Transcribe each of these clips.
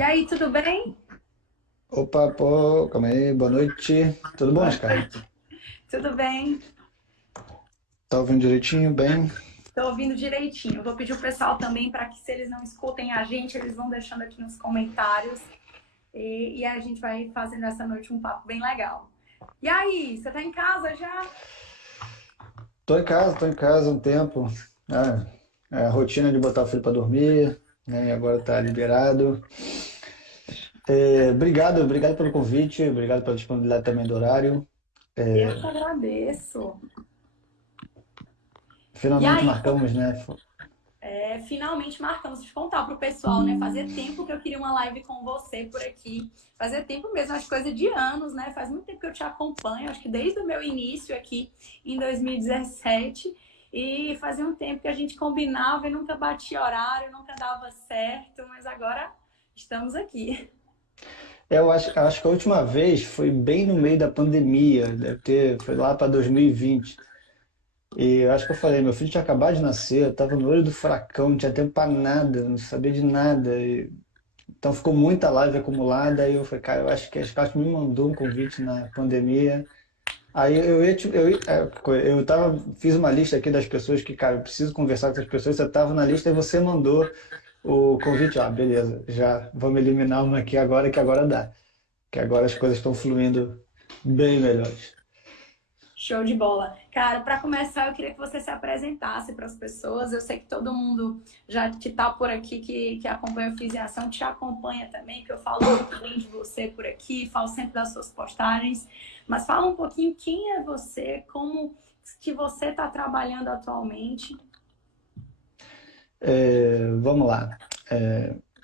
E aí, tudo bem? Opa, pô, calma aí, boa noite. Tudo bom, Boa Scar? noite. Tudo bem? Tá ouvindo direitinho? Bem? Estou ouvindo direitinho. Eu vou pedir o pessoal também para que, se eles não escutem a gente, eles vão deixando aqui nos comentários e a gente vai fazendo essa noite um papo bem legal. E aí, você tá em casa já? Tô em casa um tempo. Ah, é a rotina de botar o filho pra dormir, né? E agora tá liberado. Obrigado pelo convite, obrigado pela disponibilidade também do horário. Eu que agradeço. E Finalmente aí, marcamos, né? finalmente marcamos de contar pro pessoal, né? Fazia tempo que eu queria uma live com você por aqui. Fazia tempo mesmo, acho que coisa de anos, né? Faz muito tempo que eu te acompanho, acho que desde o meu início aqui em 2017. E fazia um tempo que a gente combinava e nunca batia horário, nunca dava certo, mas agora estamos aqui. Eu acho que a última vez foi bem no meio da pandemia, foi lá para 2020. E eu acho que eu falei, meu filho tinha acabado de nascer, eu tava no olho do furacão, não tinha tempo pra nada, não sabia de nada. Então ficou muita live acumulada, aí eu falei, cara, eu acho que a Scout me mandou um convite na pandemia. Aí eu tava, fiz uma lista aqui das pessoas que, cara, eu preciso conversar com essas pessoas, você tava na lista e você mandou o convite. Ah, beleza, já vamos eliminar uma aqui agora, que agora dá. Que agora as coisas estão fluindo bem melhores. Show de bola. Cara, para começar, eu queria que você se apresentasse para as pessoas. Eu sei que todo mundo já que está por aqui, que acompanha o Fiz em Ação, te acompanha também, que eu falo muito bem de você por aqui, falo sempre das suas postagens. Mas fala um pouquinho quem é você, como que você está trabalhando atualmente. Vamos lá.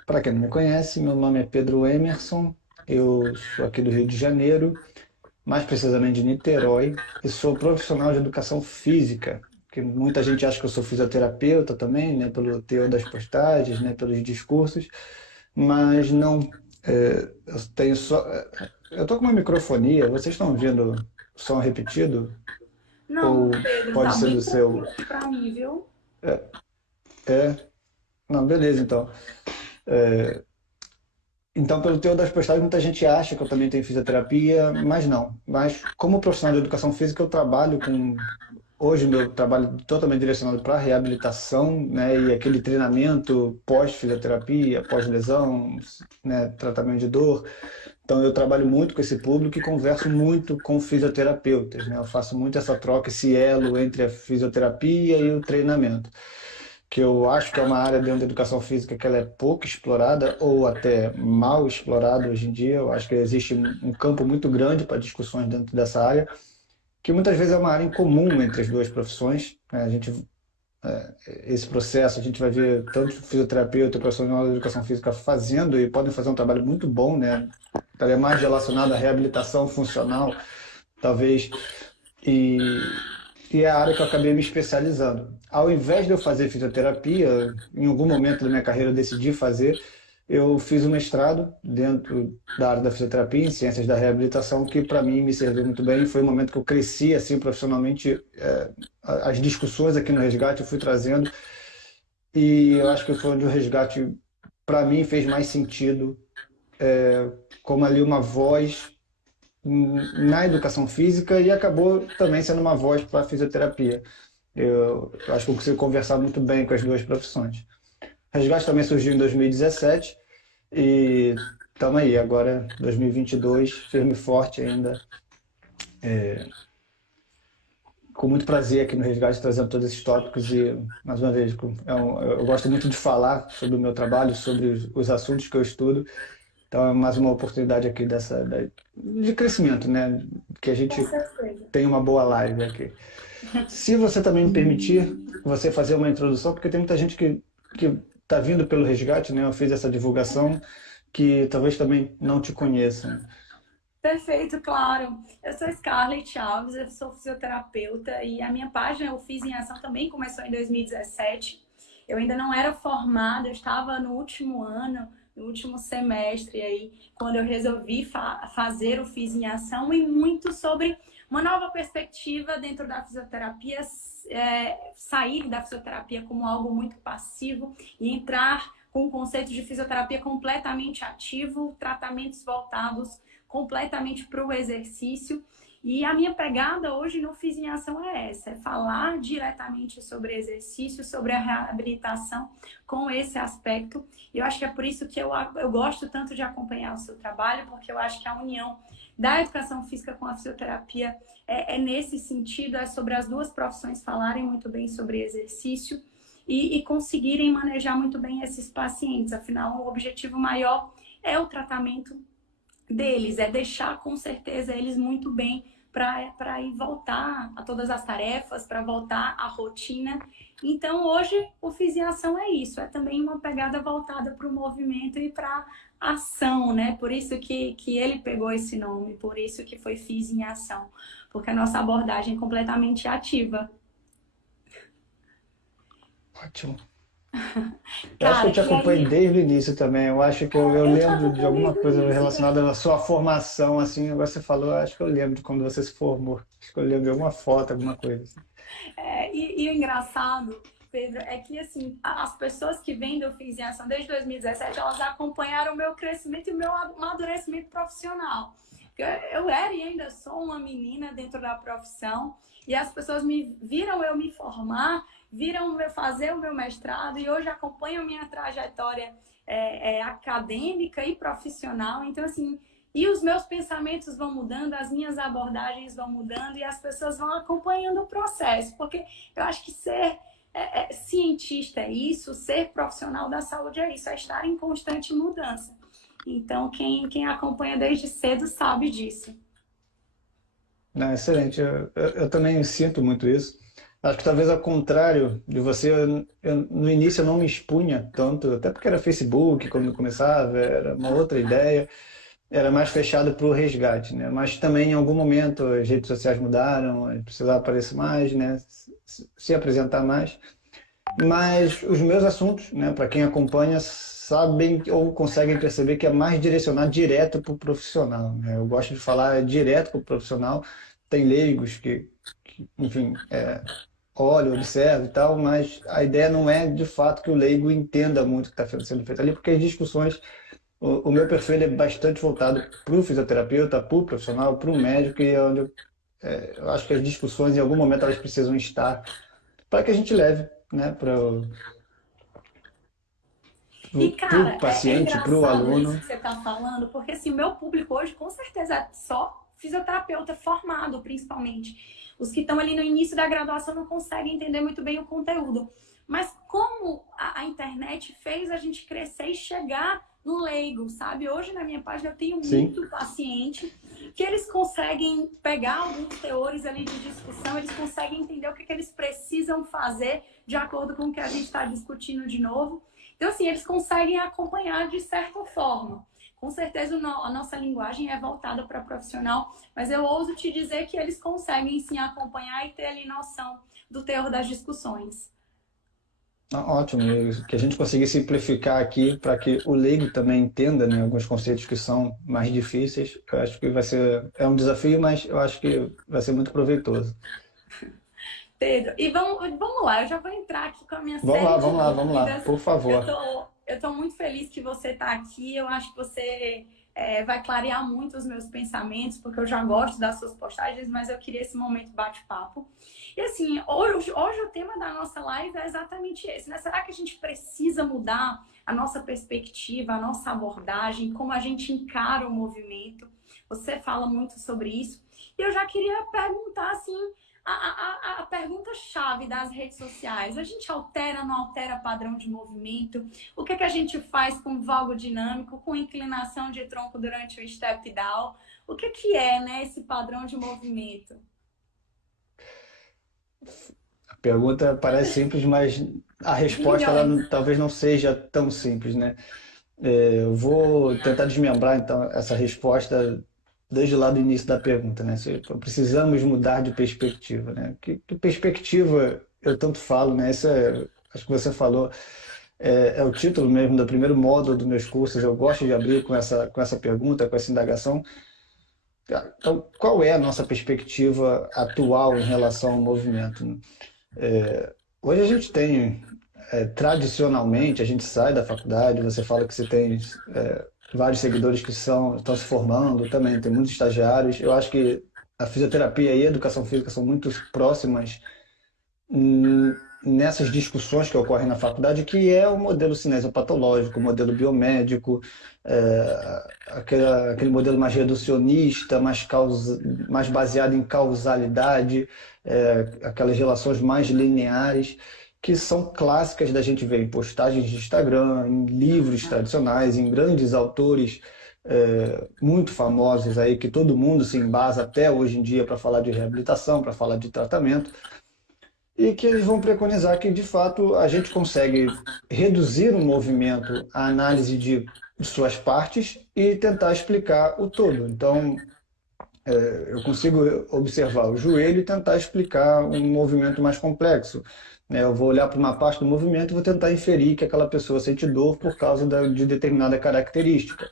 Para quem não me conhece, meu nome é Pedro Emerson, eu sou aqui do Rio de Janeiro, mais precisamente de Niterói, e sou profissional de educação física, que muita gente acha que eu sou fisioterapeuta também, né, pelo teor das postagens, né, pelos discursos, mas não. Eu tenho só. Eu tô com uma microfonia, vocês estão ouvindo som repetido? Não, Ou Pedro, pode tá ser bem do tranquilo seu. aqui para mim, viu? É? Não, beleza, então. Então, pelo teor das postagens, muita gente acha que eu também tenho fisioterapia, mas não. Mas como profissional de educação física, eu trabalho com. Hoje, meu trabalho é totalmente direcionado para reabilitação, né, e aquele treinamento pós-fisioterapia, pós-lesão, né, tratamento de dor. Então, eu trabalho muito com esse público e converso muito com fisioterapeutas, né? Eu faço muito essa troca, esse elo entre a fisioterapia e o treinamento, que eu acho que é uma área dentro da educação física que ela é pouco explorada ou até mal explorada hoje em dia. Eu acho que existe um campo muito grande para discussões dentro dessa área, que muitas vezes é uma área em comum entre as duas profissões, né? Esse processo a gente vai ver tanto fisioterapeuta e profissional da educação física fazendo e podem fazer um trabalho muito bom, né? Ela é mais relacionado à reabilitação funcional, talvez, e, e é a área que eu acabei me especializando. Ao invés de eu fazer fisioterapia, em algum momento da minha carreira eu decidi fazer, eu fiz um mestrado dentro da área da fisioterapia, em ciências da reabilitação, que para mim me serviu muito bem. Foi o momento que eu cresci assim profissionalmente. As discussões aqui no Resgate eu fui trazendo, e eu acho que foi onde o Resgate, para mim, fez mais sentido, como ali uma voz na educação física e acabou também sendo uma voz para a fisioterapia. Eu acho que eu consigo conversar muito bem com as duas profissões. Resgate também surgiu em 2017 e estamos aí, agora 2022, firme e forte ainda, com muito prazer aqui no Resgate trazendo todos esses tópicos e, mais uma vez, eu gosto muito de falar sobre o meu trabalho, sobre os assuntos que eu estudo, então é mais uma oportunidade aqui de crescimento, né? Que a Com gente certeza. tem uma boa live aqui. Se você também me permitir, você fazer uma introdução, porque tem muita gente que está vindo pelo resgate, né? Eu fiz essa divulgação, que talvez também não te conheçam. Perfeito, claro. Eu sou Scarlett Alves, eu sou fisioterapeuta e a minha página Eu Fiz em Ação também começou em 2017. Eu ainda não era formada, eu estava no último ano, no último semestre aí, quando eu resolvi fazer o Fiz em Ação e muito sobre uma nova perspectiva dentro da fisioterapia, sair da fisioterapia como algo muito passivo e entrar com o conceito de fisioterapia completamente ativo, tratamentos voltados completamente para o exercício. E a minha pegada hoje no Fiz em Ação é essa, é falar diretamente sobre exercício, sobre a reabilitação com esse aspecto. E eu acho que é por isso que eu gosto tanto de acompanhar o seu trabalho, porque eu acho que a união da educação física com a fisioterapia é nesse sentido, é sobre as duas profissões falarem muito bem sobre exercício e conseguirem manejar muito bem esses pacientes. Afinal, o objetivo maior é o tratamento deles, é deixar com certeza eles muito bem para ir voltar a todas as tarefas, para voltar à rotina. Então, hoje, o Fiz em Ação é isso, é também uma pegada voltada para o movimento e para ação, né? Por isso que ele pegou esse nome, por isso que foi Fiz em Ação, porque a nossa abordagem é completamente ativa. Ótimo. Eu acho que eu Cara, te e acompanho aí? desde o início também. Eu acho que eu Eu te lembro de acompanho alguma desde o coisa início relacionada também. à sua formação, assim. Agora você falou, eu acho que eu lembro de quando você se formou. Acho que eu lembro de alguma foto, alguma coisa assim. E o engraçado, Pedro, é que assim, as pessoas que vêm do Fiz em Ação desde 2017, elas acompanharam o meu crescimento e o meu amadurecimento profissional. Eu era e ainda sou uma menina dentro da profissão, e as pessoas me viram eu me formar, viram eu fazer o meu mestrado, e hoje acompanham minha trajetória acadêmica e profissional. Então, assim, e os meus pensamentos vão mudando, as minhas abordagens vão mudando e as pessoas vão acompanhando o processo. Porque eu acho que ser cientista é isso, ser profissional da saúde é isso, é estar em constante mudança. Então, quem acompanha desde cedo sabe disso. Não, excelente. Eu também sinto muito isso. Acho que talvez ao contrário de você, no início eu não me expunha tanto, até porque era Facebook quando eu começava, era uma outra ideia. Era mais fechado para o resgate, né? Mas também em algum momento as redes sociais mudaram, precisava aparecer mais, né? Se apresentar mais. Mas os meus assuntos, né, para quem acompanha, sabem ou conseguem perceber que é mais direcionado direto para o profissional, né? Eu gosto de falar direto para o profissional. Tem leigos que enfim, olha, observa e tal, mas a ideia não é de fato que o leigo entenda muito o que está sendo feito ali, porque as discussões o meu perfil ele é bastante voltado para o fisioterapeuta, para o profissional, para o médico, e é onde eu acho que as discussões, em algum momento, elas precisam estar para que a gente leve, né, para E, o cara, é paciente, para o engraçado isso aluno. que você está falando, porque assim, o meu público hoje, com certeza, é só fisioterapeuta formado, principalmente. Os que estão ali no início da graduação não conseguem entender muito bem o conteúdo. Mas como a internet fez a gente crescer e chegar no leigo, sabe? Hoje na minha página eu tenho Sim, muito paciente que eles conseguem pegar alguns teores ali de discussão, eles conseguem entender o que eles precisam fazer de acordo com o que a gente está discutindo de novo. Então, assim, eles conseguem acompanhar de certa forma. Com certeza a nossa linguagem é voltada para profissional, mas eu ouso te dizer que eles conseguem sim acompanhar e ter ali noção do teor das discussões. ótimo. E que a gente consiga simplificar aqui para que o leigo também entenda, né, alguns conceitos que são mais difíceis. Eu acho que vai ser, é um desafio, mas eu acho que vai ser muito proveitoso. Pedro, e vamos lá, eu já vou entrar aqui com a minha série de Vamos lá, dúvidas. por favor. Eu tô muito feliz que você está aqui. Eu acho que você vai clarear muito os meus pensamentos, porque eu já gosto das suas postagens, mas eu queria esse momento bate-papo. E assim, hoje o tema da nossa live é exatamente esse, né? Será que a gente precisa mudar a nossa perspectiva, a nossa abordagem, como a gente encara o movimento? Você fala muito sobre isso. E eu já queria perguntar, assim, a pergunta-chave das redes sociais. A gente altera, não altera padrão de movimento? O que a gente faz com valgo dinâmico, com inclinação de tronco durante o step down? O que é, né, esse padrão de movimento? A pergunta parece simples, mas a resposta ela Milhões. talvez não seja tão simples, né? Eu vou tentar desmembrar então essa resposta desde lá do início da pergunta, né? Precisamos mudar de perspectiva, né? Que perspectiva eu tanto falo, né? Acho que você falou, é o título mesmo do primeiro módulo dos meus cursos. Eu gosto de abrir com essa pergunta, com essa indagação. Então, qual é a nossa perspectiva atual em relação ao movimento, né? Hoje a gente tem tradicionalmente, a gente sai da faculdade, você fala que você tem vários seguidores que estão se formando também, tem muitos estagiários. Eu acho que a fisioterapia e a educação física são muito próximas nessas discussões que ocorrem na faculdade, que é o modelo cinesiopatológico, o modelo biomédico, aquele modelo mais reducionista, mais baseado em causalidade, aquelas relações mais lineares, que são clássicas da gente ver em postagens de Instagram, em livros tradicionais, em grandes autores muito famosos aí, que todo mundo se embasa até hoje em dia para falar de reabilitação, para falar de tratamento, e que eles vão preconizar que, de fato, a gente consegue reduzir o movimento, a análise de suas partes e tentar explicar o todo. Então, eu consigo observar o joelho e tentar explicar um movimento mais complexo, né? Eu vou olhar para uma parte do movimento e vou tentar inferir que aquela pessoa sente dor por causa de determinada característica.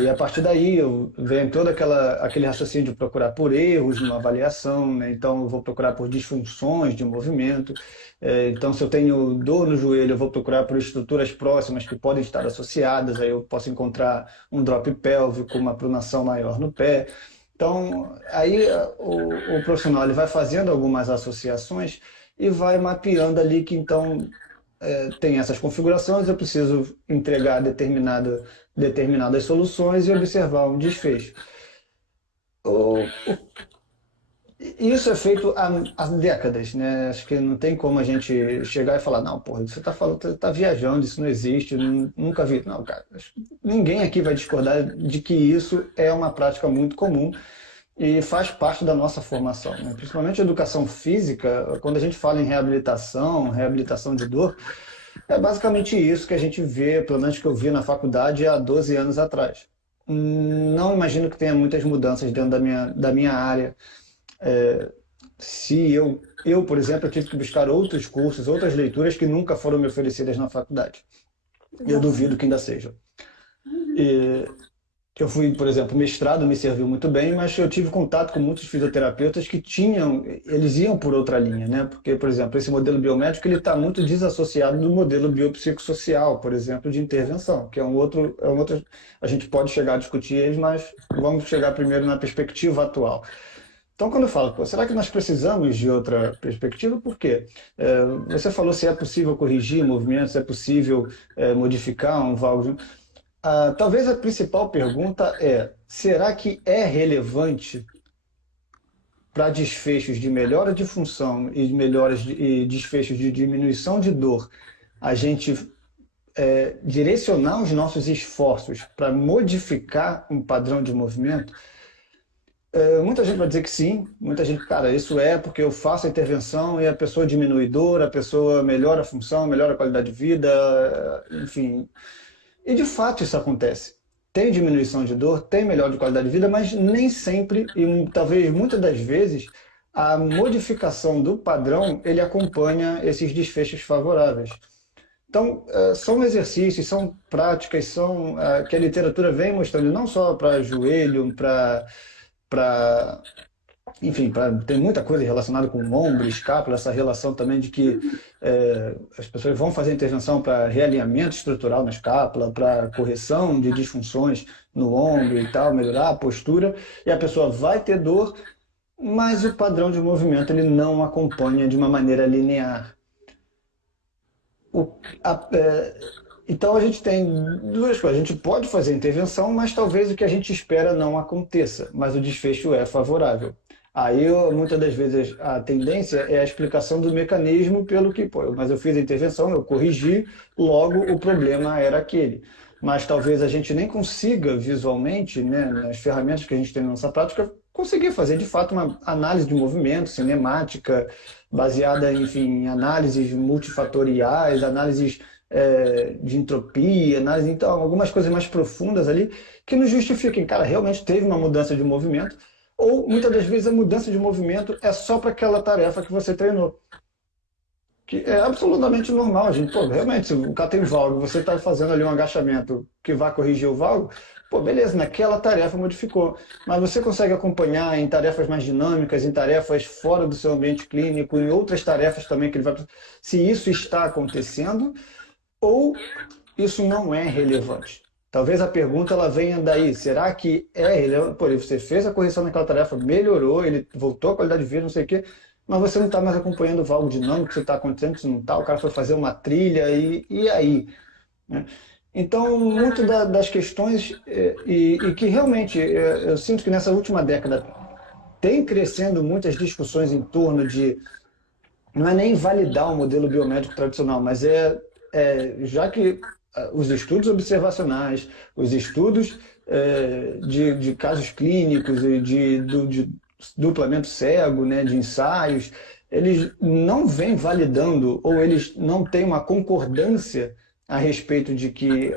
E a partir daí vem todo aquele raciocínio de procurar por erros numa avaliação, né? Então eu vou procurar por disfunções de movimento. Então, se eu tenho dor no joelho, eu vou procurar por estruturas próximas que podem estar associadas. Aí eu posso encontrar um drop pélvico, uma pronação maior no pé. Então, aí o profissional ele vai fazendo algumas associações e vai mapeando ali que então tem essas configurações, eu preciso entregar determinadas soluções e observar um desfecho. Isso é feito há décadas, né? Acho que não tem como a gente chegar e falar, não, porra, você está falando, você está viajando, isso não existe, nunca vi. Não, cara, ninguém aqui vai discordar de que isso é uma prática muito comum e faz parte da nossa formação, né? Principalmente a educação física, quando a gente fala em reabilitação de dor, é basicamente isso que a gente vê, pelo menos que eu vi na faculdade há 12 anos atrás. Não imagino que tenha muitas mudanças dentro da minha área. Se por exemplo, eu tive que buscar outros cursos, outras leituras que nunca foram me oferecidas na faculdade. Eu duvido que ainda sejam. Eu fui, por exemplo, mestrado me serviu muito bem, mas eu tive contato com muitos fisioterapeutas que eles iam por outra linha, né? Porque, por exemplo, esse modelo biomédico ele está muito desassociado do modelo biopsicossocial, por exemplo, de intervenção, que é um outro, a gente pode chegar a discutir eles, mas vamos chegar primeiro na perspectiva atual. Então, quando eu falo, pô, será que nós precisamos de outra perspectiva? Por quê? Você falou se é possível corrigir movimentos, se é possível modificar um valgo. Talvez a principal pergunta será que é relevante para desfechos de melhora de função e desfechos de diminuição de dor, a gente direcionar os nossos esforços para modificar um padrão de movimento? Muita gente vai dizer que sim, muita gente, cara, isso é porque eu faço a intervenção e a pessoa diminui dor, a pessoa melhora a função, melhora a qualidade de vida, enfim. E de fato isso acontece. Tem diminuição de dor, tem melhora de qualidade de vida, mas nem sempre, e talvez muitas das vezes, a modificação do padrão, ele acompanha esses desfechos favoráveis. Então, são exercícios, são práticas, que a literatura vem mostrando, não só para joelho, enfim, tem muita coisa relacionada com ombro, escápula, essa relação também de que as pessoas vão fazer intervenção para realinhamento estrutural na escápula, para correção de disfunções no ombro e tal, melhorar a postura, e a pessoa vai ter dor, mas o padrão de movimento ele não acompanha de uma maneira linear. Então a gente tem duas coisas, a gente pode fazer intervenção, mas talvez o que a gente espera não aconteça, mas o desfecho é favorável. Aí, muitas das vezes, a tendência é a explicação do mecanismo pelo que, mas eu fiz a intervenção, eu corrigi, logo o problema era aquele. Mas talvez a gente nem consiga visualmente, né, nas ferramentas que a gente tem na nossa prática, conseguir fazer de fato uma análise de movimento, cinemática, baseada, enfim, em análises multifatoriais, análises de entropia, então algumas coisas mais profundas ali que nos justifiquem, cara, realmente teve uma mudança de movimento, ou muitas das vezes a mudança de movimento é só para aquela tarefa que você treinou. Que é absolutamente normal, gente. Realmente, se o cara tem valgo, você está fazendo ali um agachamento que vai corrigir o valgo, Pô, beleza, naquela tarefa modificou, mas você consegue acompanhar em tarefas mais dinâmicas, em tarefas fora do seu ambiente clínico, em outras tarefas também que ele vai... Se isso está acontecendo ou isso não é relevante. Talvez a pergunta ela venha daí, será que é relevante? Pô, você fez a correção naquela tarefa, melhorou, ele voltou a qualidade de vida, não sei o quê, mas você não está mais acompanhando o algo dinâmico, se está acontecendo, se não está, o cara foi fazer uma trilha e aí? Né? Então, muito das questões, e que realmente eu sinto que nessa última década tem crescendo muitas discussões em torno de, não é nem validar o modelo biomédico tradicional, mas já que os estudos observacionais, os estudos de casos clínicos e de duplamento cego, né, de ensaios, eles não vêm validando ou eles não têm uma concordância a respeito de que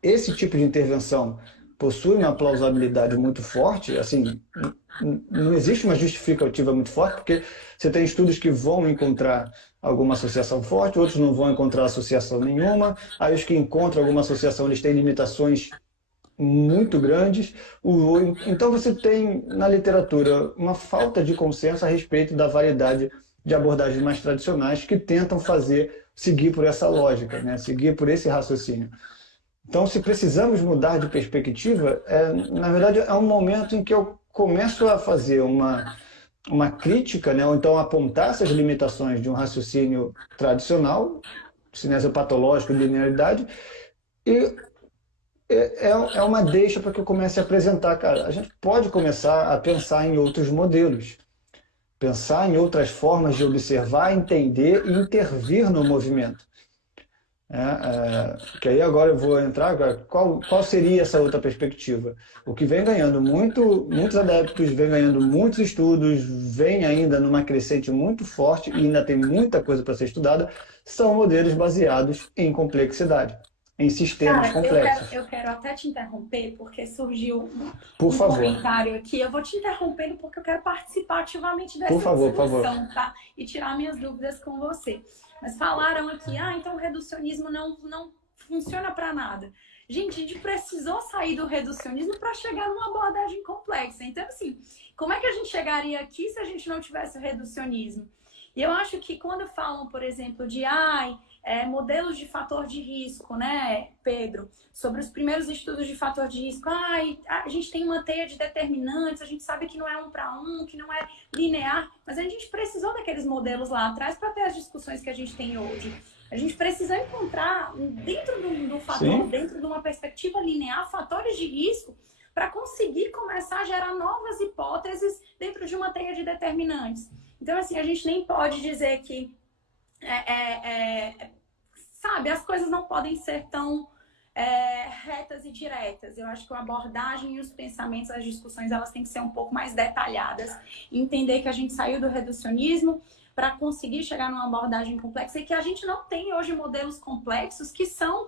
esse tipo de intervenção possui uma plausibilidade muito forte, assim, não existe uma justificativa muito forte, porque você tem estudos que vão encontrar alguma associação forte, outros não vão encontrar associação nenhuma, aí os que encontram alguma associação, eles têm limitações muito grandes. Então você tem na literatura uma falta de consenso a respeito da variedade de abordagens mais tradicionais que tentam seguir por essa lógica, né? Seguir por esse raciocínio. Então, se precisamos mudar de perspectiva, na verdade é um momento em que eu começo a fazer uma crítica, né? Ou então apontar essas limitações de um raciocínio tradicional, cinese patológico, linearidade, e é uma deixa para que eu comece a apresentar, cara, a gente pode começar a pensar em outros modelos, pensar em outras formas de observar, entender e intervir no movimento. Que aí agora eu vou entrar, qual seria essa outra perspectiva? O que vem ganhando muitos adeptos, vem ganhando muitos estudos, vem ainda numa crescente muito forte e ainda tem muita coisa para ser estudada, são modelos baseados em complexidade, em sistemas complexos. Eu quero até te interromper, porque surgiu Por favor. Comentário aqui. Eu vou te interrompendo porque eu quero participar ativamente dessa discussão, tá? E tirar minhas dúvidas com você. Mas falaram aqui, então o reducionismo não funciona para nada. Gente, a gente precisou sair do reducionismo para chegar numa abordagem complexa. Então, assim, como é que a gente chegaria aqui se a gente não tivesse o reducionismo? E eu acho que quando falam, por exemplo, de modelos de fator de risco, né, Pedro? Sobre os primeiros estudos de fator de risco. A gente tem uma teia de determinantes, a gente sabe que não é 1 para 1, que não é linear, mas a gente precisou daqueles modelos lá atrás para ter as discussões que a gente tem hoje. A gente precisa encontrar, dentro do fator, Sim, dentro de uma perspectiva linear, fatores de risco para conseguir começar a gerar novas hipóteses dentro de uma teia de determinantes. Então, assim, a gente nem pode dizer que sabe, as coisas não podem ser tão retas e diretas. Eu acho que a abordagem e os pensamentos, as discussões, elas têm que ser um pouco mais detalhadas. Entender que a gente saiu do reducionismo para conseguir chegar numa abordagem complexa e que a gente não tem hoje modelos complexos que são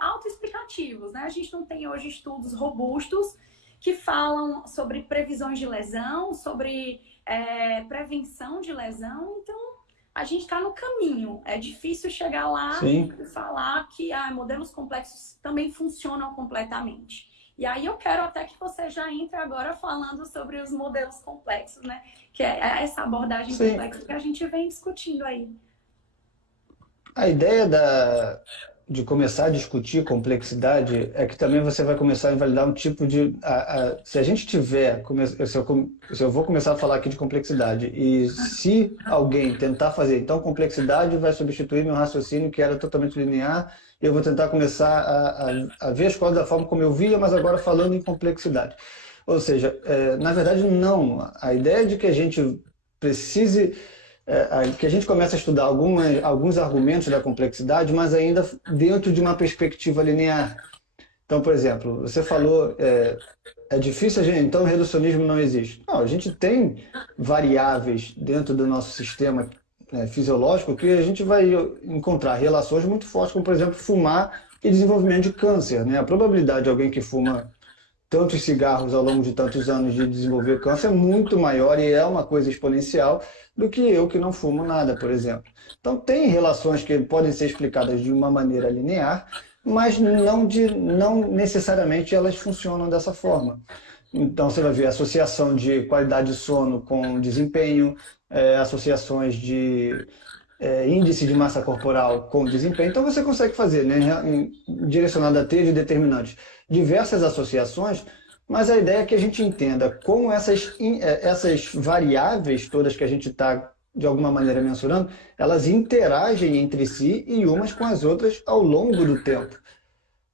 autoexplicativos, né? A gente não tem hoje estudos robustos que falam sobre previsões de lesão, sobre prevenção de lesão. Então, a gente está no caminho. É difícil chegar lá sim. e falar que modelos complexos também funcionam completamente. E aí eu quero até que você já entre agora falando sobre os modelos complexos, né? Que é essa abordagem complexa que a gente vem discutindo aí. A ideia de começar a discutir complexidade é que também você vai começar a invalidar um tipo de... se a gente tiver... Se eu vou começar a falar aqui de complexidade e se alguém tentar fazer, então complexidade vai substituir meu raciocínio que era totalmente linear, e eu vou tentar começar a ver as coisas da forma como eu via, mas agora falando em complexidade. Ou seja, na verdade não. A ideia de que a gente precise... que a gente começa a estudar alguns argumentos da complexidade, mas ainda dentro de uma perspectiva linear. Então, por exemplo, você falou, é difícil, então o reducionismo não existe. Não, a gente tem variáveis dentro do nosso sistema fisiológico que a gente vai encontrar relações muito fortes, como, por exemplo, fumar e desenvolvimento de câncer, né? A probabilidade de alguém que fuma tantos cigarros ao longo de tantos anos de desenvolver câncer é muito maior e é uma coisa exponencial do que eu que não fumo nada, por exemplo. Então tem relações que podem ser explicadas de uma maneira linear, mas não necessariamente elas funcionam dessa forma. Então, você vai ver associação de qualidade de sono com desempenho, associações de índice de massa corporal com desempenho. Então, você consegue fazer, né, direcionado a T de determinantes, diversas associações, mas a ideia é que a gente entenda como essas variáveis todas que a gente está, de alguma maneira, mensurando, elas interagem entre si e umas com as outras ao longo do tempo.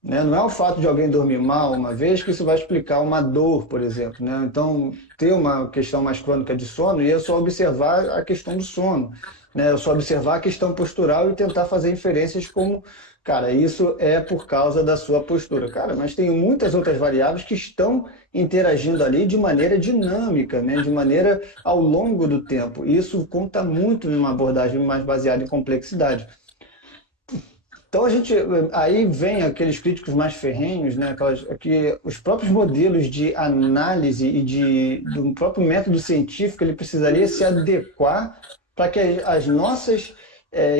Né? Não é o fato de alguém dormir mal uma vez que isso vai explicar uma dor, por exemplo. Né? Então, ter uma questão mais crônica de sono e eu só observar a questão do sono. Né? Eu só observar a questão postural e tentar fazer inferências como, cara, isso é por causa da sua postura. Cara, mas tem muitas outras variáveis que estão interagindo ali de maneira dinâmica, né? De maneira ao longo do tempo. Isso conta muito numa abordagem mais baseada em complexidade. Então aí vem aqueles críticos mais ferrenhos, né? Que os próprios modelos de análise e do próprio método científico ele precisaria se adequar para que as nossas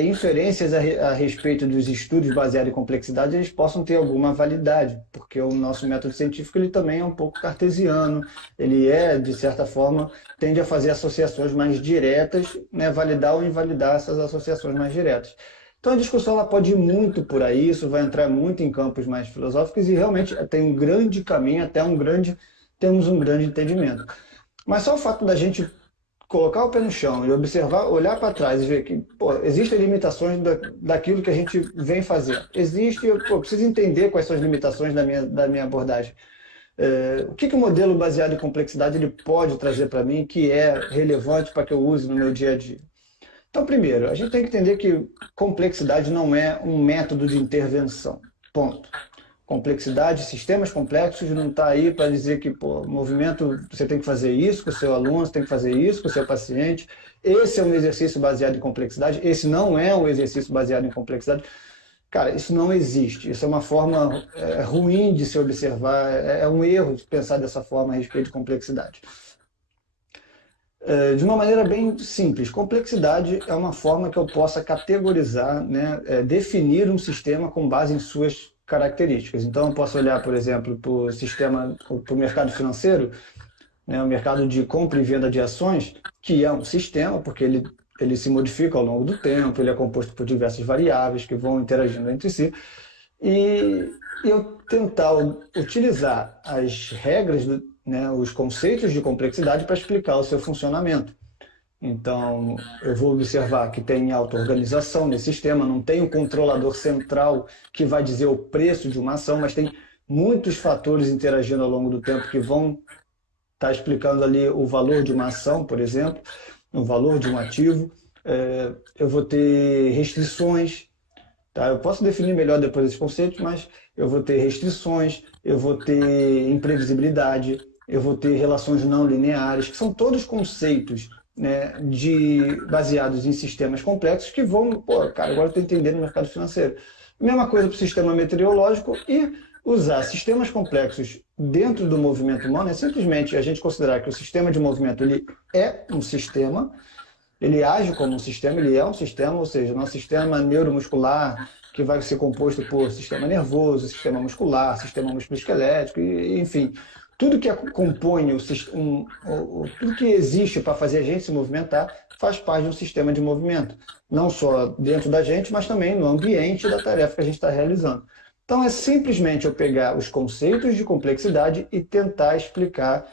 inferências a respeito dos estudos baseados em complexidade eles possam ter alguma validade, porque o nosso método científico ele também é um pouco cartesiano, ele de certa forma, tende a fazer associações mais diretas, né? Validar ou invalidar essas associações mais diretas. Então a discussão ela pode ir muito por aí, isso vai entrar muito em campos mais filosóficos e realmente tem um grande caminho, temos um grande entendimento. Mas só o fato da gente colocar o pé no chão e observar, olhar para trás e ver que existem limitações daquilo que a gente vem fazer. Eu preciso entender quais são as limitações da minha abordagem. O que o modelo baseado em complexidade ele pode trazer para mim que é relevante para que eu use no meu dia a dia? Então, primeiro, a gente tem que entender que complexidade não é um método de intervenção. Ponto. Complexidade, sistemas complexos, não está aí para dizer que, movimento, você tem que fazer isso com o seu aluno, você tem que fazer isso com o seu paciente. Esse é um exercício baseado em complexidade, esse não é um exercício baseado em complexidade. Cara, isso não existe. Isso é uma forma ruim de se observar, é um erro de pensar dessa forma a respeito de complexidade. De uma maneira bem simples, complexidade é uma forma que eu possa categorizar, né, definir um sistema com base em suas características. Então, eu posso olhar, por exemplo, para o mercado financeiro, né, o mercado de compra e venda de ações, que é um sistema, porque ele se modifica ao longo do tempo, ele é composto por diversas variáveis que vão interagindo entre si, e eu tentar utilizar as regras né, os conceitos de complexidade para explicar o seu funcionamento. Então, eu vou observar que tem auto-organização nesse sistema, não tem um controlador central que vai dizer o preço de uma ação, mas tem muitos fatores interagindo ao longo do tempo que vão estar explicando ali o valor de uma ação, por exemplo, o valor de um ativo. Eu vou ter restrições, tá? Eu posso definir melhor depois esses conceitos, mas eu vou ter restrições, eu vou ter imprevisibilidade, eu vou ter relações não lineares, que são todos conceitos, né, baseados em sistemas complexos que vão, agora eu estou entendendo o mercado financeiro. Mesma coisa para o sistema meteorológico e usar sistemas complexos dentro do movimento humano é simplesmente a gente considerar que o sistema de movimento ele é um sistema, ele age como um sistema, ele é um sistema, ou seja, nosso sistema neuromuscular, que vai ser composto por sistema nervoso, sistema muscular, sistema musculoesquelético, enfim, tudo que compõe tudo que existe para fazer a gente se movimentar faz parte de um sistema de movimento. Não só dentro da gente, mas também no ambiente da tarefa que a gente está realizando. Então é simplesmente eu pegar os conceitos de complexidade e tentar explicar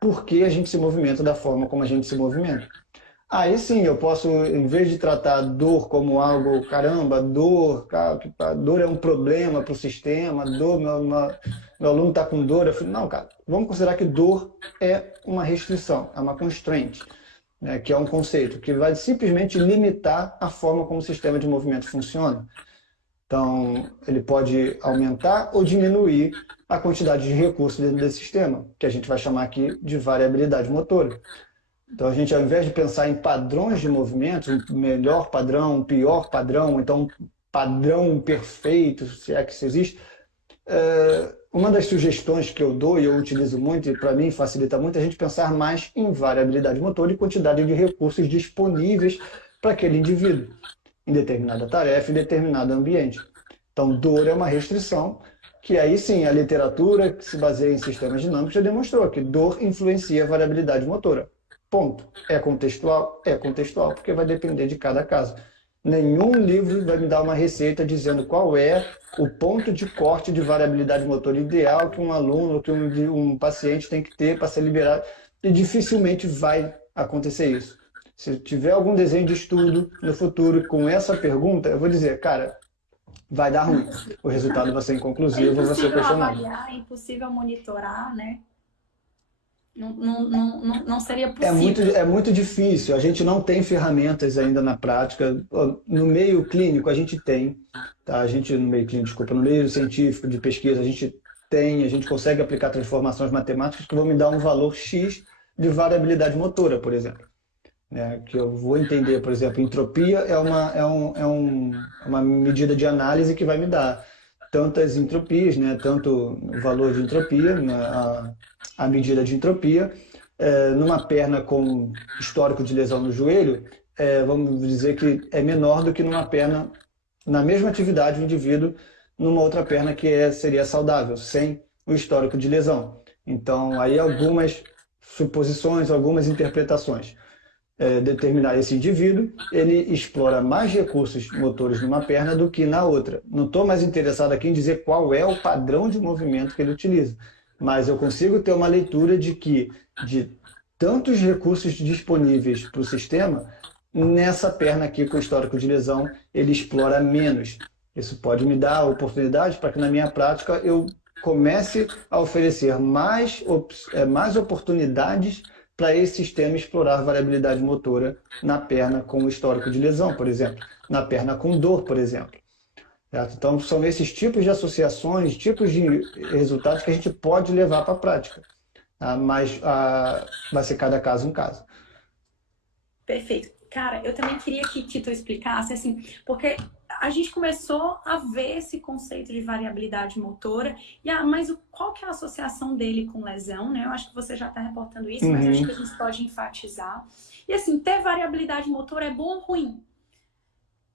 por que a gente se movimenta da forma como a gente se movimenta. Aí sim, eu posso, em vez de tratar a dor como algo, caramba, dor é um problema para o sistema, meu aluno está com dor, eu falo, não, cara, vamos considerar que dor é uma restrição, é uma constraint, né, que é um conceito que vai simplesmente limitar a forma como o sistema de movimento funciona. Então, ele pode aumentar ou diminuir a quantidade de recursos dentro desse sistema, que a gente vai chamar aqui de variabilidade motora. Então, a gente, ao invés de pensar em padrões de movimentos, um melhor padrão, um pior padrão, então um padrão perfeito, se é que isso existe, uma das sugestões que eu dou e eu utilizo muito, e para mim facilita muito, é a gente pensar mais em variabilidade motora e quantidade de recursos disponíveis para aquele indivíduo, em determinada tarefa, em determinado ambiente. Então, dor é uma restrição, que aí sim, a literatura que se baseia em sistemas dinâmicos já demonstrou que dor influencia a variabilidade motora. Ponto. É contextual? É contextual, porque vai depender de cada caso. Nenhum livro vai me dar uma receita dizendo qual é o ponto de corte de variabilidade motora ideal que um aluno, que um paciente tem que ter para ser liberado. E dificilmente vai acontecer isso. Se tiver algum desenho de estudo no futuro com essa pergunta, eu vou dizer, cara, vai dar ruim. O resultado vai ser É inconclusivo, vai ser impossível questionável. avaliar, é impossível monitorar, né? Não seria É possível. muito difícil, a gente não tem ferramentas ainda na prática. No meio clínico a gente tem, tá? A gente, no meio clínico, desculpa, no meio científico de pesquisa, a gente consegue aplicar transformações matemáticas que vão me dar um valor X de variabilidade motora, por exemplo. Né? Que eu vou entender, por exemplo, entropia é uma medida de análise que vai me dar tantas entropias, né? Tanto o valor de entropia, né? A medida de entropia, numa perna com histórico de lesão no joelho, vamos dizer que é menor do que numa perna, na mesma atividade, o indivíduo, numa outra perna que seria saudável, sem o histórico de lesão. Então, aí algumas suposições, algumas interpretações. Determinar esse indivíduo, ele explora mais recursos motores numa perna do que na outra. Não estou mais interessado aqui em dizer qual é o padrão de movimento que ele utiliza, mas eu consigo ter uma leitura de que, de tantos recursos disponíveis para o sistema, nessa perna aqui com histórico de lesão, ele explora menos. Isso pode me dar oportunidade para que na minha prática eu comece a oferecer mais oportunidades para esse sistema explorar variabilidade motora na perna com histórico de lesão, por exemplo, na perna com dor, por exemplo. Certo? Então, são esses tipos de associações, tipos de resultados que a gente pode levar para a prática. Tá? Mas vai ser cada caso um caso. Perfeito. Cara, eu também queria que tu explicasse, assim, porque a gente começou a ver esse conceito de variabilidade motora, mas qual que é a associação dele com lesão, né? Eu acho que você já está reportando isso, mas eu acho que a gente pode enfatizar. E assim, ter variabilidade motora é bom ou ruim?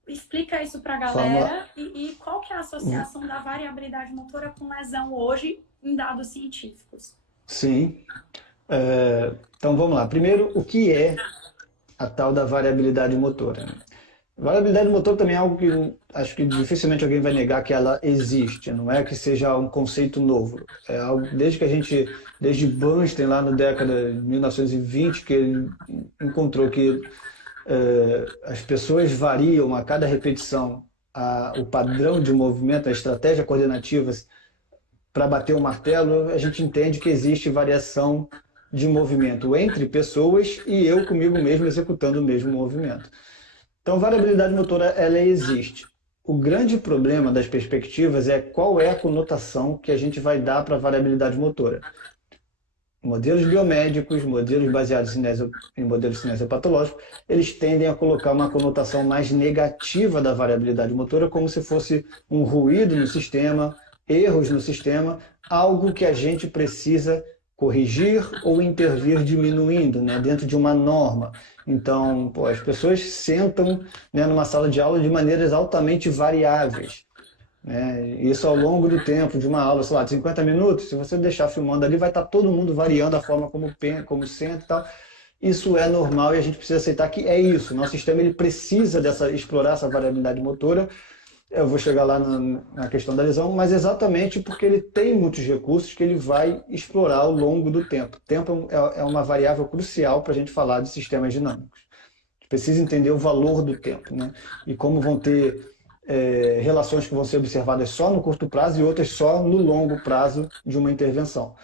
Explica isso para a galera e qual que é a associação da variabilidade motora com lesão hoje em dados científicos? Sim. Então vamos lá. Primeiro, o que é a tal da variabilidade motora? Variabilidade motora também é algo que acho que dificilmente alguém vai negar que ela existe, não é que seja um conceito novo. É algo desde Bernstein, lá na década de 1920, que ele encontrou que as pessoas variam a cada repetição o padrão de movimento, a estratégia coordenativa para bater o martelo. A gente entende que existe variação de movimento entre pessoas e eu comigo mesmo executando o mesmo movimento. Então, variabilidade motora, ela existe. O grande problema das perspectivas é qual é a conotação que a gente vai dar para a variabilidade motora. Modelos biomédicos, modelos baseados em modelos cinesiopatológicos, eles tendem a colocar uma conotação mais negativa da variabilidade motora, como se fosse um ruído no sistema, erros no sistema, algo que a gente precisa corrigir ou intervir diminuindo, né, dentro de uma norma. Então, as pessoas sentam, né, numa sala de aula de maneiras altamente variáveis. Isso ao longo do tempo de uma aula, sei lá, de 50 minutos, se você deixar filmando ali, vai estar todo mundo variando a forma como senta e tal. Isso é normal e a gente precisa aceitar que é isso. Nosso sistema ele precisa explorar essa variabilidade motora. Eu vou chegar lá na questão da lesão, mas exatamente porque ele tem muitos recursos que ele vai explorar ao longo do tempo. O tempo é uma variável crucial para a gente falar de sistemas dinâmicos. A gente precisa entender o valor do tempo, né? E como vão ter relações que vão ser observadas só no curto prazo e outras só no longo prazo de uma intervenção.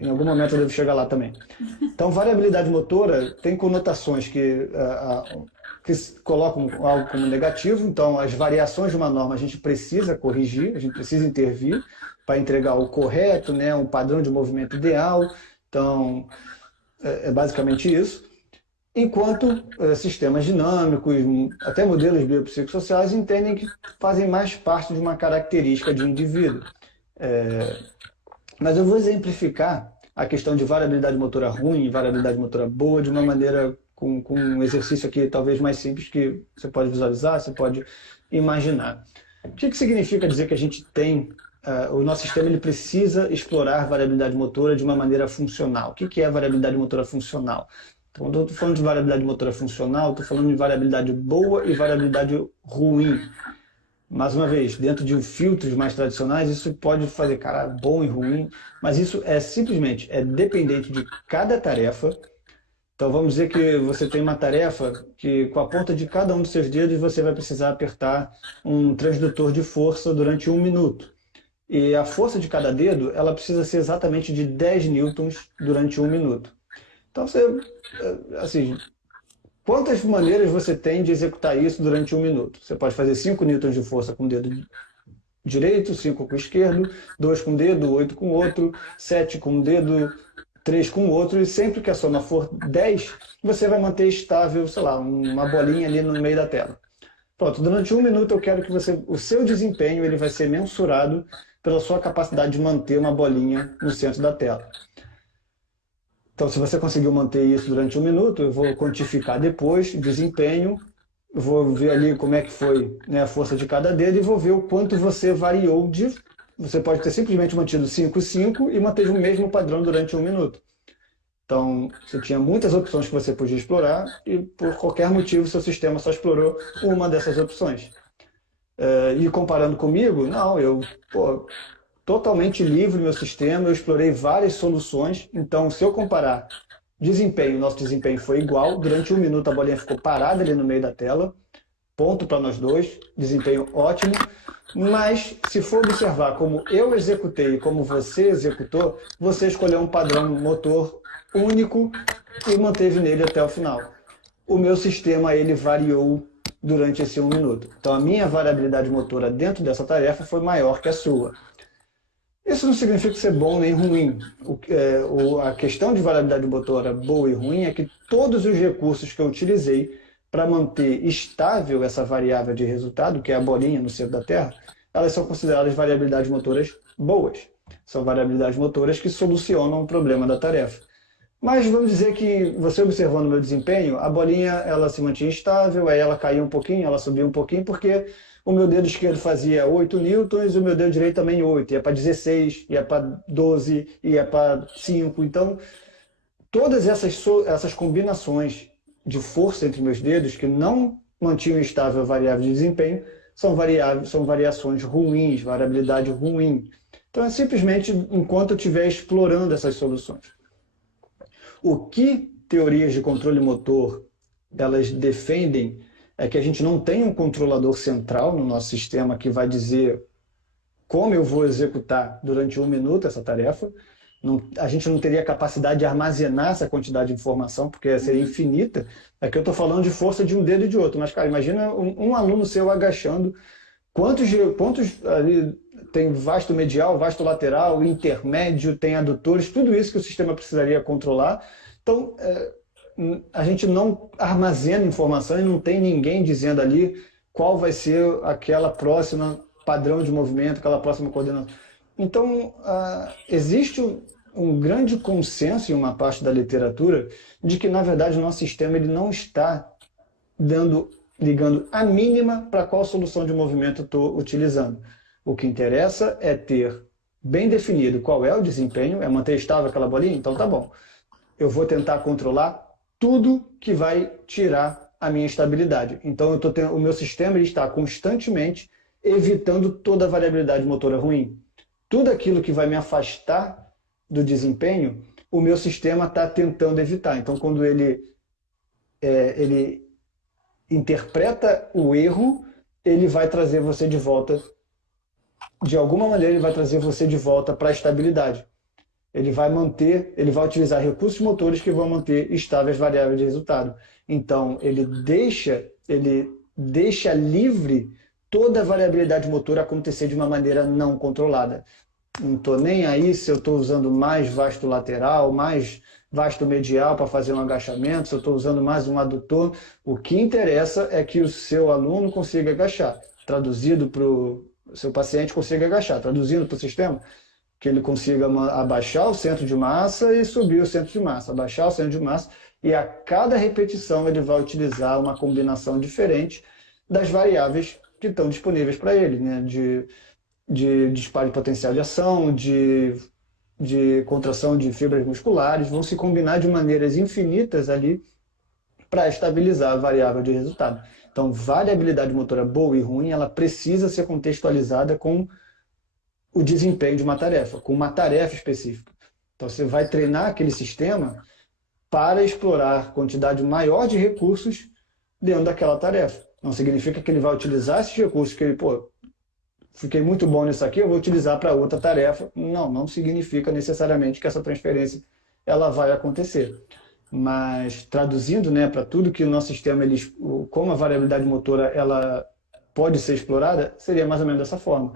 Em algum momento eu devo chegar lá também. Então, variabilidade motora tem conotações que colocam algo como negativo. Então, as variações de uma norma a gente precisa corrigir, a gente precisa intervir para entregar o correto, né, um padrão de movimento ideal. Então, é basicamente isso. Enquanto sistemas dinâmicos, até modelos biopsicossociais, entendem que fazem mais parte de uma característica de um indivíduo. Mas eu vou exemplificar a questão de variabilidade motora ruim e variabilidade motora boa de uma maneira, com um exercício aqui talvez mais simples que você pode visualizar, você pode imaginar. O que significa dizer que a gente tem, o nosso sistema ele precisa explorar variabilidade motora de uma maneira funcional? O que é variabilidade motora funcional? Então, quando eu estou falando de variabilidade motora funcional, estou falando de variabilidade boa e variabilidade ruim. Mais uma vez, dentro de filtros mais tradicionais, isso pode fazer cara bom e ruim, mas isso é simplesmente dependente de cada tarefa. Então vamos dizer que você tem uma tarefa que com a ponta de cada um dos seus dedos você vai precisar apertar um transdutor de força durante 1 minuto. E a força de cada dedo ela precisa ser exatamente de 10 newtons durante 1 minuto. Então você, assim, quantas maneiras você tem de executar isso durante 1 minuto? Você pode fazer 5 newtons de força com o dedo direito, 5 com o esquerdo, 2 com o dedo, 8 com o outro, 7 com o dedo, 3 com o outro, e sempre que a soma for 10, você vai manter estável, sei lá, uma bolinha ali no meio da tela. Pronto, durante 1 minuto eu quero que o seu desempenho ele vai ser mensurado pela sua capacidade de manter uma bolinha no centro da tela. Então, se você conseguiu manter isso durante 1 minuto, eu vou quantificar depois o desempenho, vou ver ali como é que foi, né, a força de cada dedo e vou ver o quanto você variou de... Você pode ter simplesmente mantido 5, 5 e manteve o mesmo padrão durante 1 minuto. Então, você tinha muitas opções que você podia explorar e, por qualquer motivo, seu sistema só explorou uma dessas opções. E comparando comigo, não, totalmente livre meu sistema, eu explorei várias soluções. Então, se eu comparar desempenho, nosso desempenho foi igual. Durante 1 minuto a bolinha ficou parada ali no meio da tela. Ponto para nós dois, desempenho ótimo. Mas, se for observar como eu executei e como você executou, você escolheu um padrão motor único e manteve nele até o final. O meu sistema ele variou durante esse 1 minuto. Então, a minha variabilidade motora dentro dessa tarefa foi maior que a sua. Isso não significa ser bom nem ruim. A questão de variabilidade motora boa e ruim é que todos os recursos que eu utilizei para manter estável essa variável de resultado, que é a bolinha no centro da Terra, elas são consideradas variabilidades motoras boas. São variabilidades motoras que solucionam o problema da tarefa. Mas vamos dizer que você observando o meu desempenho, a bolinha ela se mantinha estável, aí ela caía um pouquinho, ela subia um pouquinho, porque o meu dedo esquerdo fazia 8 newtons e o meu dedo direito também 8. Ia para 16, ia para 12, ia para 5. Então, todas essas combinações de força entre meus dedos, que não mantinham estável a variável de desempenho, são variações ruins, variabilidade ruim. Então, é simplesmente enquanto eu estiver explorando essas soluções. O que teorias de controle motor elas defendem é que a gente não tem um controlador central no nosso sistema que vai dizer como eu vou executar durante 1 minuto essa tarefa. A gente não teria capacidade de armazenar essa quantidade de informação, porque seria infinita. Aqui eu estou falando de força de um dedo e de outro, mas, cara, imagina um aluno seu agachando, quantos ali tem vasto medial, vasto lateral, intermédio, tem adutores, tudo isso que o sistema precisaria controlar. Então, a gente não armazena informação e não tem ninguém dizendo ali qual vai ser aquela próxima padrão de movimento, aquela próxima coordenação. Então, existe um grande consenso em uma parte da literatura de que, na verdade, o nosso sistema ele não está ligando a mínima para qual solução de movimento eu estou utilizando. O que interessa é ter bem definido qual é o desempenho, é manter estável aquela bolinha, então tá bom. Eu vou tentar controlar tudo que vai tirar a minha estabilidade. Então o meu sistema ele está constantemente evitando toda a variabilidade motora ruim. Tudo aquilo que vai me afastar do desempenho, o meu sistema está tentando evitar. Então, quando ele interpreta o erro, ele vai trazer você de volta, de alguma maneira, ele vai trazer você de volta para a estabilidade. Ele vai utilizar recursos motores que vão manter estáveis variáveis de resultado. Então, ele deixa livre toda a variabilidade motora acontecer de uma maneira não controlada. Não estou nem aí se eu estou usando mais vasto lateral, mais vasto medial para fazer um agachamento, se eu estou usando mais um adutor. O que interessa é que o seu aluno consiga agachar. Traduzido para o seu paciente consiga agachar. Traduzindo para o sistema, que ele consiga abaixar o centro de massa e subir o centro de massa. Abaixar o centro de massa e a cada repetição ele vai utilizar uma combinação diferente das variáveis que estão disponíveis para ele, né? De disparo de potencial de ação, de contração de fibras musculares, vão se combinar de maneiras infinitas ali para estabilizar a variável de resultado. Então, variabilidade motora boa e ruim, ela precisa ser contextualizada com o desempenho de uma tarefa, com uma tarefa específica. Então, você vai treinar aquele sistema para explorar quantidade maior de recursos dentro daquela tarefa. Não significa que ele vai utilizar esses recursos que ele, pô, fiquei muito bom nisso aqui, eu vou utilizar para outra tarefa. Não, não significa necessariamente que essa transferência ela vai acontecer. Mas traduzindo, né, para tudo que o nosso sistema, como a variabilidade motora ela pode ser explorada, seria mais ou menos dessa forma.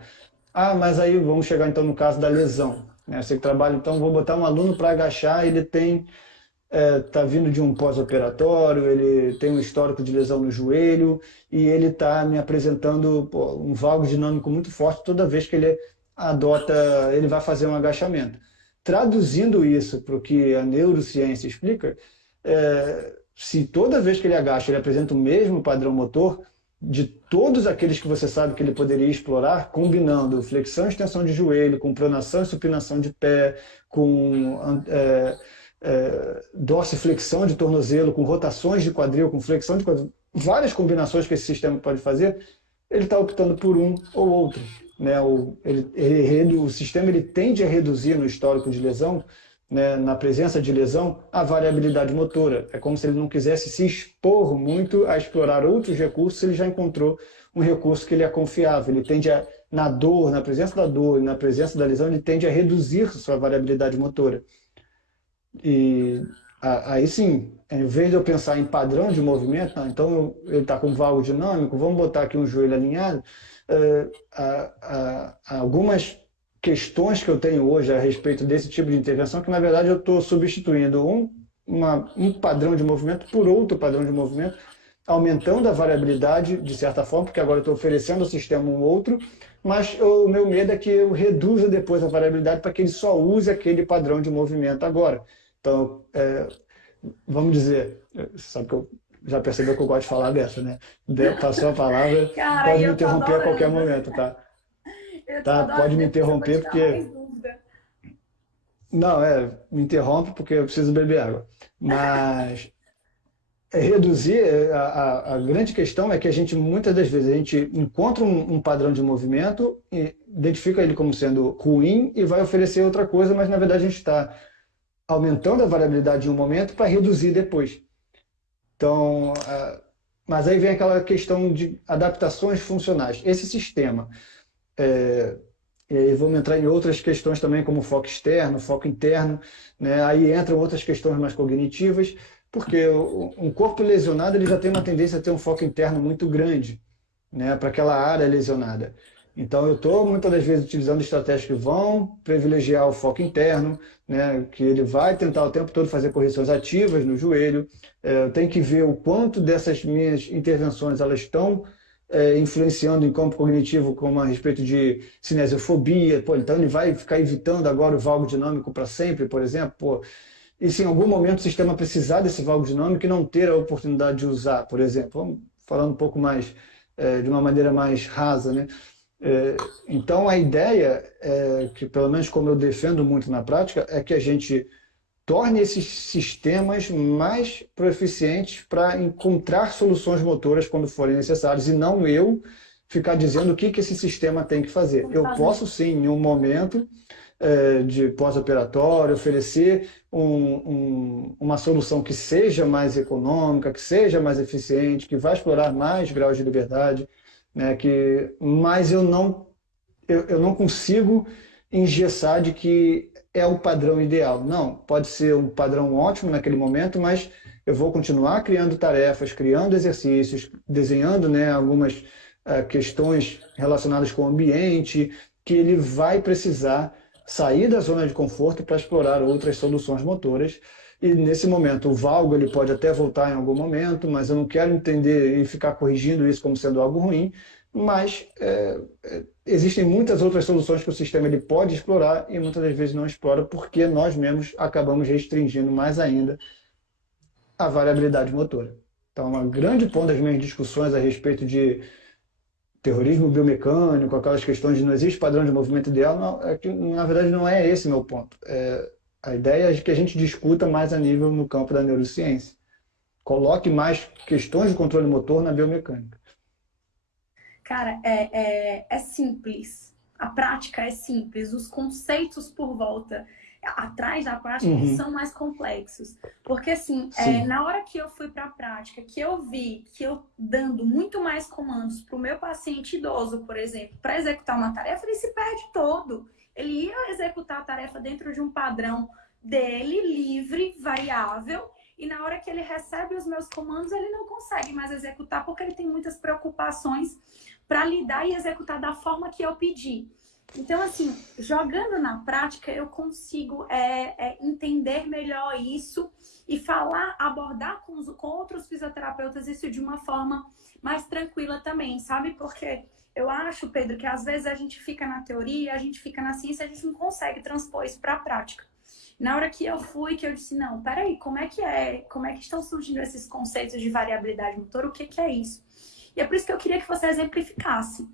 Ah, mas aí vamos chegar então no caso da lesão. Né? Você que trabalha, então vou botar um aluno para agachar, ele está vindo de um pós-operatório, ele tem um histórico de lesão no joelho e ele está me apresentando um valgo dinâmico muito forte toda vez que ele vai fazer um agachamento. Traduzindo isso para o que a neurociência explica, se toda vez que ele agacha ele apresenta o mesmo padrão motor, de todos aqueles que você sabe que ele poderia explorar, combinando flexão e extensão de joelho, com pronação e supinação de pé, com dorsiflexão de tornozelo, com rotações de quadril, com flexão de quadril, várias combinações que esse sistema pode fazer, ele está optando por um ou outro. Né? O sistema ele tende a reduzir no histórico de lesão, né, na presença de lesão, a variabilidade motora. É como se ele não quisesse se expor muito a explorar outros recursos, ele já encontrou um recurso que ele é confiável. Ele tende na dor, na presença da dor e na presença da lesão, ele tende a reduzir sua variabilidade motora. E aí sim, em vez de eu pensar em padrão de movimento, não, então ele está com valgo dinâmico, vamos botar aqui um joelho alinhado. Algumas questões que eu tenho hoje a respeito desse tipo de intervenção, que na verdade eu estou substituindo um padrão de movimento por outro padrão de movimento, aumentando a variabilidade de certa forma, porque agora eu estou oferecendo ao sistema um outro, mas o meu medo é que eu reduza depois a variabilidade para que ele só use aquele padrão de movimento agora. Então, vamos dizer, sabe que eu já percebeu que eu gosto de falar dessa, né? Passou a palavra, Cara, pode me interromper a qualquer momento, tá? Pode me interromper porque... Não, me interrompe porque eu preciso beber água. Mas reduzir, a grande questão é que a gente, muitas das vezes, a gente encontra um padrão de movimento, identifica ele como sendo ruim e vai oferecer outra coisa, mas na verdade a gente está aumentando a variabilidade em um momento para reduzir depois. Então, mas aí vem aquela questão de adaptações funcionais. Esse sistema, e aí vamos entrar em outras questões também, como foco externo, foco interno, né? Aí entram outras questões mais cognitivas, porque um corpo lesionado ele já tem uma tendência a ter um foco interno muito grande, né, para aquela área lesionada. Então, eu estou muitas das vezes utilizando estratégias que vão privilegiar o foco interno, né, que ele vai tentar o tempo todo fazer correções ativas no joelho. Eu tenho que ver o quanto dessas minhas intervenções elas estão influenciando em campo cognitivo, como a respeito de cinesiofobia. Pô, então, ele vai ficar evitando agora o valgo dinâmico para sempre, por exemplo. Pô, e se em algum momento o sistema precisar desse valgo dinâmico e não ter a oportunidade de usar, por exemplo. Vamos falando um pouco mais, de uma maneira mais rasa, né? Então, a ideia, que pelo menos como eu defendo muito na prática, é que a gente torne esses sistemas mais proficientes para encontrar soluções motoras quando forem necessárias, e não eu ficar dizendo o que esse sistema tem que fazer. Eu posso sim, em um momento de pós-operatório, oferecer uma solução que seja mais econômica, que seja mais eficiente, que vai explorar mais graus de liberdade, né, mas eu não consigo engessar de que é o padrão ideal. Não, pode ser um padrão ótimo naquele momento, mas eu vou continuar criando tarefas, criando exercícios, desenhando, né, algumas questões relacionadas com o ambiente, que ele vai precisar sair da zona de conforto para explorar outras soluções motoras. E nesse momento o valgo ele pode até voltar em algum momento, mas eu não quero entender e ficar corrigindo isso como sendo algo ruim, mas existem muitas outras soluções que o sistema ele pode explorar e muitas das vezes não explora porque nós mesmos acabamos restringindo mais ainda a variabilidade motora. Então, uma grande ponto das minhas discussões a respeito de terrorismo biomecânico, aquelas questões de não existe padrão de movimento ideal, não, é que, na verdade não é esse meu ponto. A ideia é de que a gente discuta mais a nível no campo da neurociência. Coloque mais questões de controle motor na biomecânica. Cara, é simples. A prática é simples. Os conceitos por volta, atrás da prática, são mais complexos. Porque, assim, na hora que eu fui para a prática, que eu vi que eu dando muito mais comandos para o meu paciente idoso, por exemplo, para executar uma tarefa, ele se perde todo. Ele ia executar a tarefa dentro de um padrão dele, livre, variável, e na hora que ele recebe os meus comandos, ele não consegue mais executar porque ele tem muitas preocupações para lidar e executar da forma que eu pedi. Então, assim, jogando na prática, eu consigo entender melhor isso e abordar com outros fisioterapeutas isso de uma forma mais tranquila também, sabe? Porque eu acho, Pedro, que às vezes a gente fica na teoria, a gente fica na ciência, a gente não consegue transpor isso para a prática. Na hora que eu fui, que eu disse, não, peraí, como é que estão surgindo esses conceitos de variabilidade motora? O que é isso? E é por isso que eu queria que você exemplificasse.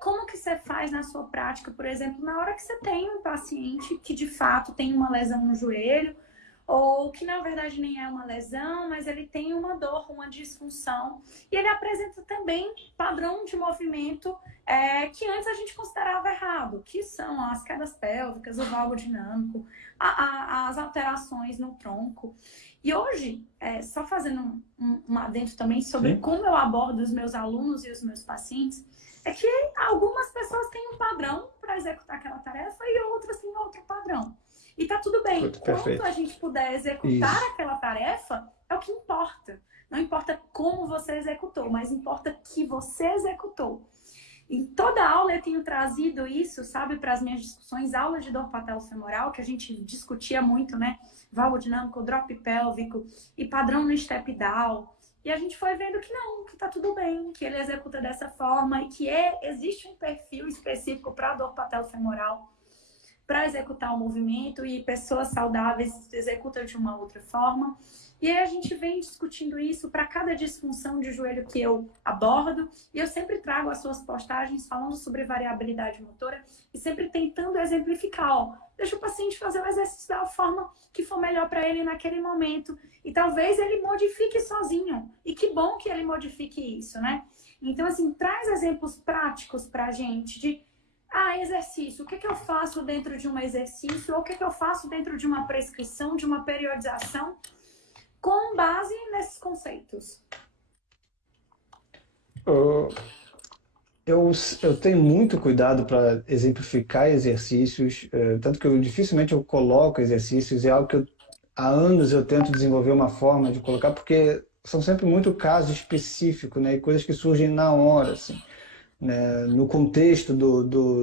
Como que você faz na sua prática, por exemplo, na hora que você tem um paciente que de fato tem uma lesão no joelho, ou que na verdade nem é uma lesão, mas ele tem uma dor, uma disfunção, e ele apresenta também padrão de movimento que antes a gente considerava errado, que são as quedas pélvicas, o valgo dinâmico, as alterações no tronco. E hoje, só fazendo um adendo também sobre como eu abordo os meus alunos e os meus pacientes, é que algumas pessoas têm um padrão para executar aquela tarefa e outras têm outro padrão. E tá tudo bem. Quanto a gente puder executar aquela tarefa, é o que importa. Não importa como você executou, mas importa que você executou. Em toda aula eu tenho trazido isso, sabe, para as minhas discussões, aulas de dor patelofemoral, que a gente discutia muito, né? Valgo dinâmico, drop pélvico e padrão no step down. E a gente foi vendo que não, que tá tudo bem, que ele executa dessa forma e que existe um perfil específico para dor patelofemoral para executar o movimento e pessoas saudáveis executam de uma outra forma. E aí a gente vem discutindo isso para cada disfunção de joelho que eu abordo. E eu sempre trago as suas postagens falando sobre variabilidade motora e sempre tentando exemplificar, ó, deixa o paciente fazer o exercício da forma que for melhor para ele naquele momento. E talvez ele modifique sozinho. E que bom que ele modifique isso, né? Então, assim, traz exemplos práticos para a gente de exercício. O que eu faço dentro de um exercício? Ou o que eu faço dentro de uma prescrição, de uma periodização, com base nesses conceitos? Eu tenho muito cuidado para exemplificar exercícios, tanto que dificilmente eu coloco exercícios, é algo que há anos eu tento desenvolver uma forma de colocar, porque são sempre muito casos específicos, né, e coisas que surgem na hora, assim. Né, no contexto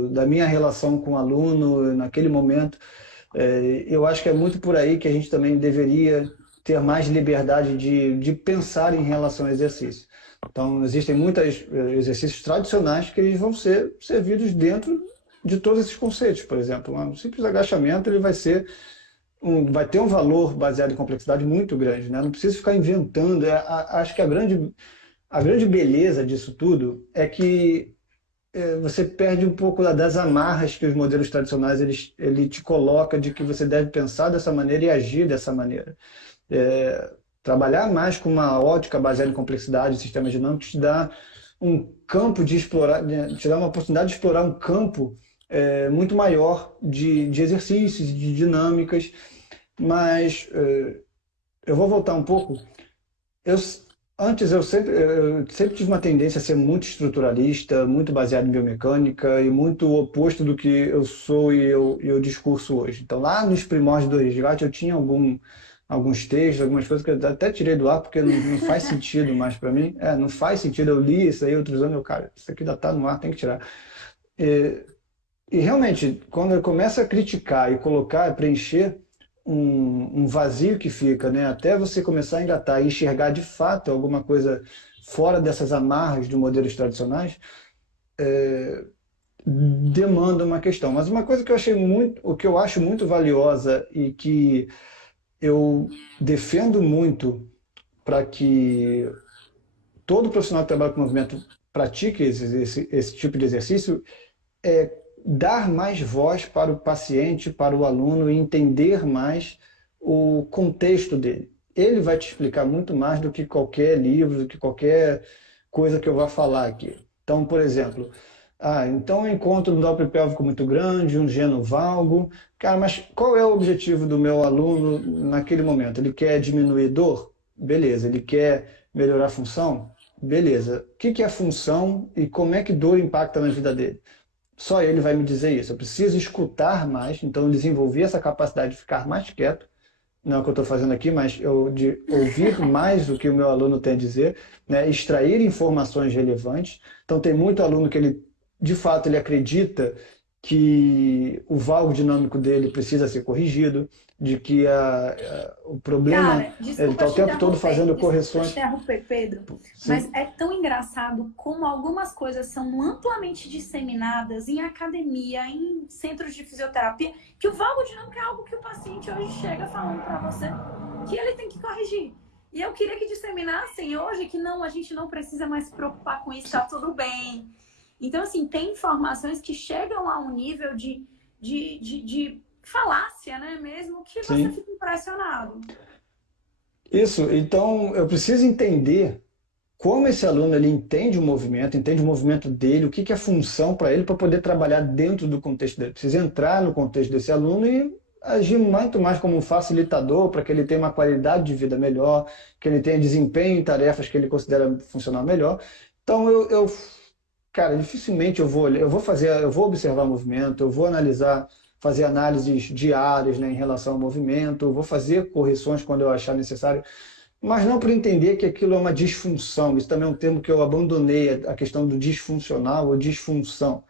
da minha relação com o aluno, naquele momento. Eu acho que é muito por aí que a gente também deveria ter mais liberdade de pensar em relação ao exercício. Então, existem muitos exercícios tradicionais que eles vão ser servidos dentro de todos esses conceitos. Por exemplo, um simples agachamento ele vai ter um valor baseado em complexidade muito grande, né? Não precisa ficar inventando. Acho que a grande beleza disso tudo é que você perde um pouco das amarras que os modelos tradicionais ele te coloca de que você deve pensar dessa maneira e agir dessa maneira. Trabalhar mais com uma ótica baseada em complexidade, sistemas dinâmicos, te dá um campo de explorar, te dá uma oportunidade de explorar um campo muito maior de exercícios, de dinâmicas. Mas eu vou voltar um pouco. Antes eu sempre tive uma tendência a ser muito estruturalista, muito baseado em biomecânica e muito oposto do que eu sou e eu discurso hoje. Então lá nos primórdios do resgate eu tinha alguns textos, algumas coisas que eu até tirei do ar porque não faz sentido mais para mim. Não faz sentido, eu li isso aí outros anos, cara, isso aqui ainda está no ar, tem que tirar. E realmente, quando eu começo a criticar e colocar, preencher um vazio que fica, né? Até você começar a engatar e enxergar de fato alguma coisa fora dessas amarras de modelos tradicionais, demanda uma questão. Mas uma coisa que eu acho muito valiosa e que eu defendo muito para que todo profissional que trabalha com movimento pratique esse tipo de exercício é dar mais voz para o paciente, para o aluno e entender mais o contexto dele. Ele vai te explicar muito mais do que qualquer livro, do que qualquer coisa que eu vá falar aqui. Então, por exemplo, então eu encontro um Doppler pélvico muito grande, um genovalgo. Cara, mas qual é o objetivo do meu aluno naquele momento? Ele quer diminuir dor? Beleza. Ele quer melhorar a função? Beleza. O que é função e como é que dor impacta na vida dele? Só ele vai me dizer isso. Eu preciso escutar mais, então eu desenvolvi essa capacidade de ficar mais quieto. Não é o que eu estou fazendo aqui, mas de ouvir mais o que o meu aluno tem a dizer, né? Extrair informações relevantes. Então tem muito aluno que ele, de fato, ele acredita que o valgo dinâmico dele precisa ser corrigido, de que o problema, Cara, ele está o tempo todo fazendo correções. Interromper, Pedro, Sim. mas é tão engraçado como algumas coisas são amplamente disseminadas em academia, em centros de fisioterapia, que o valgo dinâmico é algo que o paciente hoje chega falando para você que ele tem que corrigir. E eu queria que disseminassem hoje que não, a gente não precisa mais se preocupar com isso, tá tudo bem. Então, assim, tem informações que chegam a um nível de falácia, né, mesmo, que você Sim. fica impressionado. Isso, então eu preciso entender como esse aluno ele entende o movimento dele, o que que é função para ele para poder trabalhar dentro do contexto dele. Precisa entrar no contexto desse aluno e agir muito mais como um facilitador para que ele tenha uma qualidade de vida melhor, que ele tenha desempenho em tarefas que ele considera funcionar melhor. Então cara, dificilmente eu vou observar o movimento, eu vou analisar, fazer análises diárias, né, em relação ao movimento, eu vou fazer correções quando eu achar necessário, mas não para entender que aquilo é uma disfunção. Isso também é um termo que eu abandonei, a questão do disfuncional ou disfunção.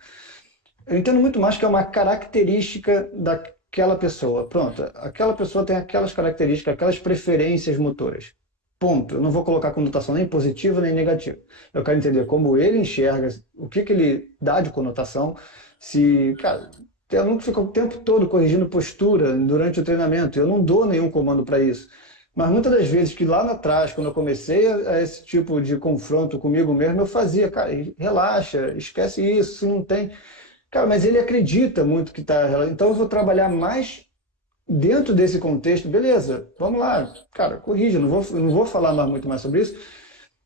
Eu entendo muito mais que é uma característica daquela pessoa. Pronto, aquela pessoa tem aquelas características, aquelas preferências motoras. Ponto. Eu não vou colocar conotação nem positiva nem negativa. Eu quero entender como ele enxerga, o que que ele dá de conotação. Se, cara, eu não fico o tempo todo corrigindo postura durante o treinamento. Eu não dou nenhum comando para isso. Mas muitas das vezes que lá atrás, quando eu comecei a esse tipo de confronto comigo mesmo, eu fazia, cara, relaxa, esquece isso, se não tem. Cara, mas ele acredita muito que está. Então eu vou trabalhar mais dentro desse contexto. Beleza, vamos lá, cara, corrija, não vou falar muito mais sobre isso,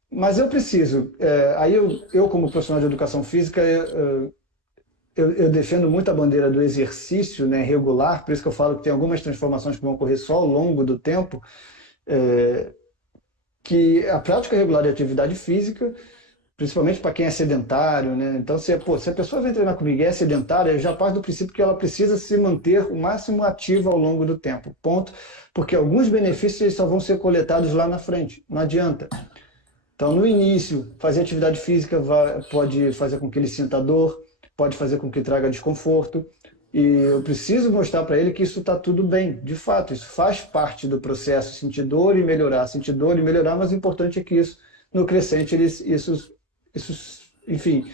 mas eu preciso. Aí eu, como profissional de educação física, eu defendo muito a bandeira do exercício, né, regular, por isso que eu falo que tem algumas transformações que vão ocorrer só ao longo do tempo, que a prática regular de atividade física, principalmente para quem é sedentário, né? Então, se a pessoa vem treinar comigo e é sedentária, eu já parto do princípio que ela precisa se manter o máximo ativa ao longo do tempo. Ponto. Porque alguns benefícios só vão ser coletados lá na frente. Não adianta. Então, no início, fazer atividade física pode fazer com que ele sinta dor, pode fazer com que traga desconforto. E eu preciso mostrar para ele que isso está tudo bem. De fato, isso faz parte do processo. Sentir dor e melhorar, mas o importante é que isso, no crescente, enfim,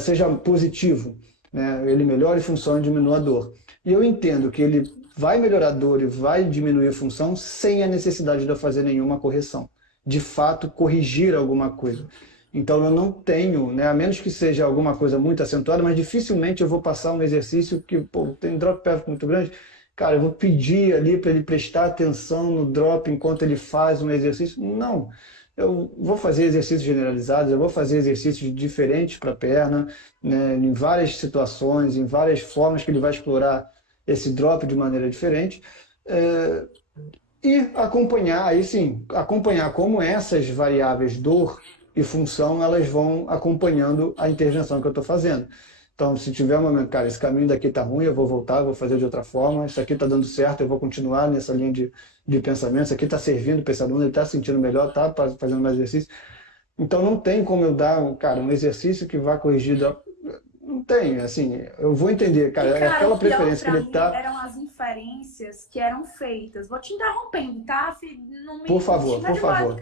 seja positivo, né? Ele melhora a função e diminua a dor. E eu entendo que ele vai melhorar a dor e vai diminuir a função sem a necessidade de eu fazer nenhuma correção. De fato, corrigir alguma coisa. Então eu não tenho, né, a menos que seja alguma coisa muito acentuada, mas dificilmente eu vou passar um exercício que tem drop pélvico muito grande. Cara, eu vou pedir ali para ele prestar atenção no drop enquanto ele faz um exercício. Não. Eu vou fazer exercícios generalizados, eu vou fazer exercícios diferentes para a perna, né, em várias situações, em várias formas que ele vai explorar esse drop de maneira diferente. E acompanhar, aí sim, acompanhar como essas variáveis dor e função, elas vão acompanhando a intervenção que eu estou fazendo. Então, se tiver um momento, cara, esse caminho daqui está ruim, eu vou voltar, eu vou fazer de outra forma, isso aqui está dando certo, eu vou continuar nessa linha de pensamento, isso aqui está servindo para esse aluno, ele está se sentindo melhor, está fazendo mais exercício. Então, não tem como eu dar, cara, um exercício que vá corrigir. Não tem, assim, eu vou entender, cara, é aquela preferência que ele está... Eram as inferências que eram feitas. Vou te interrompendo, tá? Por favor,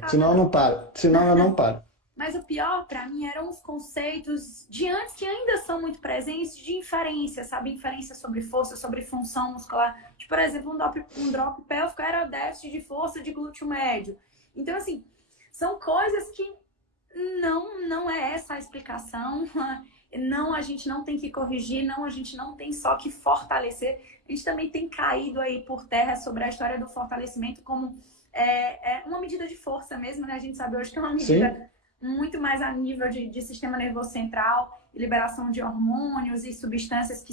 senão eu não paro, senão eu não paro. Mas o pior, para mim, eram os conceitos de antes que ainda são muito presentes de inferência, sabe? Inferência sobre força, sobre função muscular. Tipo, por exemplo, um drop pélvico era déficit de força de glúteo médio. Então, assim, são coisas que Não, não é essa a explicação. Não, a gente não tem que corrigir, não, a gente não tem só que fortalecer. A gente também tem caído aí por terra sobre a história do fortalecimento como uma medida de força mesmo, né? A gente sabe hoje que é uma Sim, medida muito mais a nível de sistema nervoso central, liberação de hormônios e substâncias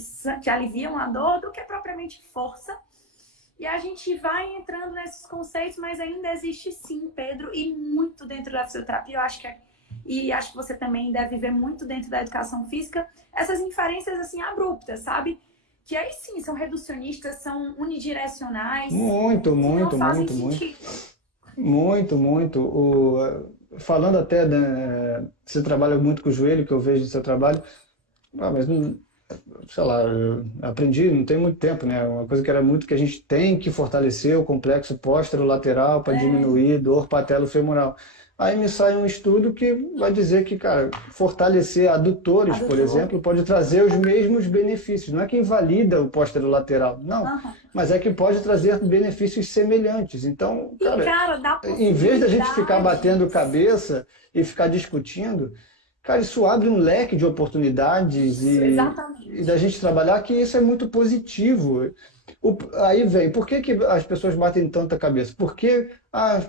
que aliviam a dor do que propriamente força. E a gente vai entrando nesses conceitos, mas ainda existe sim, Pedro, e muito dentro da fisioterapia. Eu acho que e acho que você também deve ver muito dentro da educação física, essas inferências assim abruptas, sabe? Que aí sim são reducionistas, são unidirecionais, muito, que não muito, fazem muito, muito. sentido. Muito, muito. Falando até, você trabalha muito com o joelho, que eu vejo do seu trabalho. Mas, sei lá, eu aprendi, não tem muito tempo, né? Uma coisa que era muito que a gente tem que fortalecer o complexo póstero-lateral para É, diminuir dor patelo-femoral. Aí me sai um estudo que vai dizer que, cara, fortalecer adutores, por adutor. exemplo, pode trazer os mesmos benefícios. Não é que invalida o póstero-lateral, não, Uhum. mas é que pode trazer benefícios semelhantes. Então, E, cara, cara, dá em vez da gente ficar batendo possibilidades. cabeça e ficar discutindo, cara, isso abre um leque de oportunidades Isso, e da exatamente. gente trabalhar que isso é muito positivo. Aí vem, por que que as pessoas batem tanta cabeça? Porque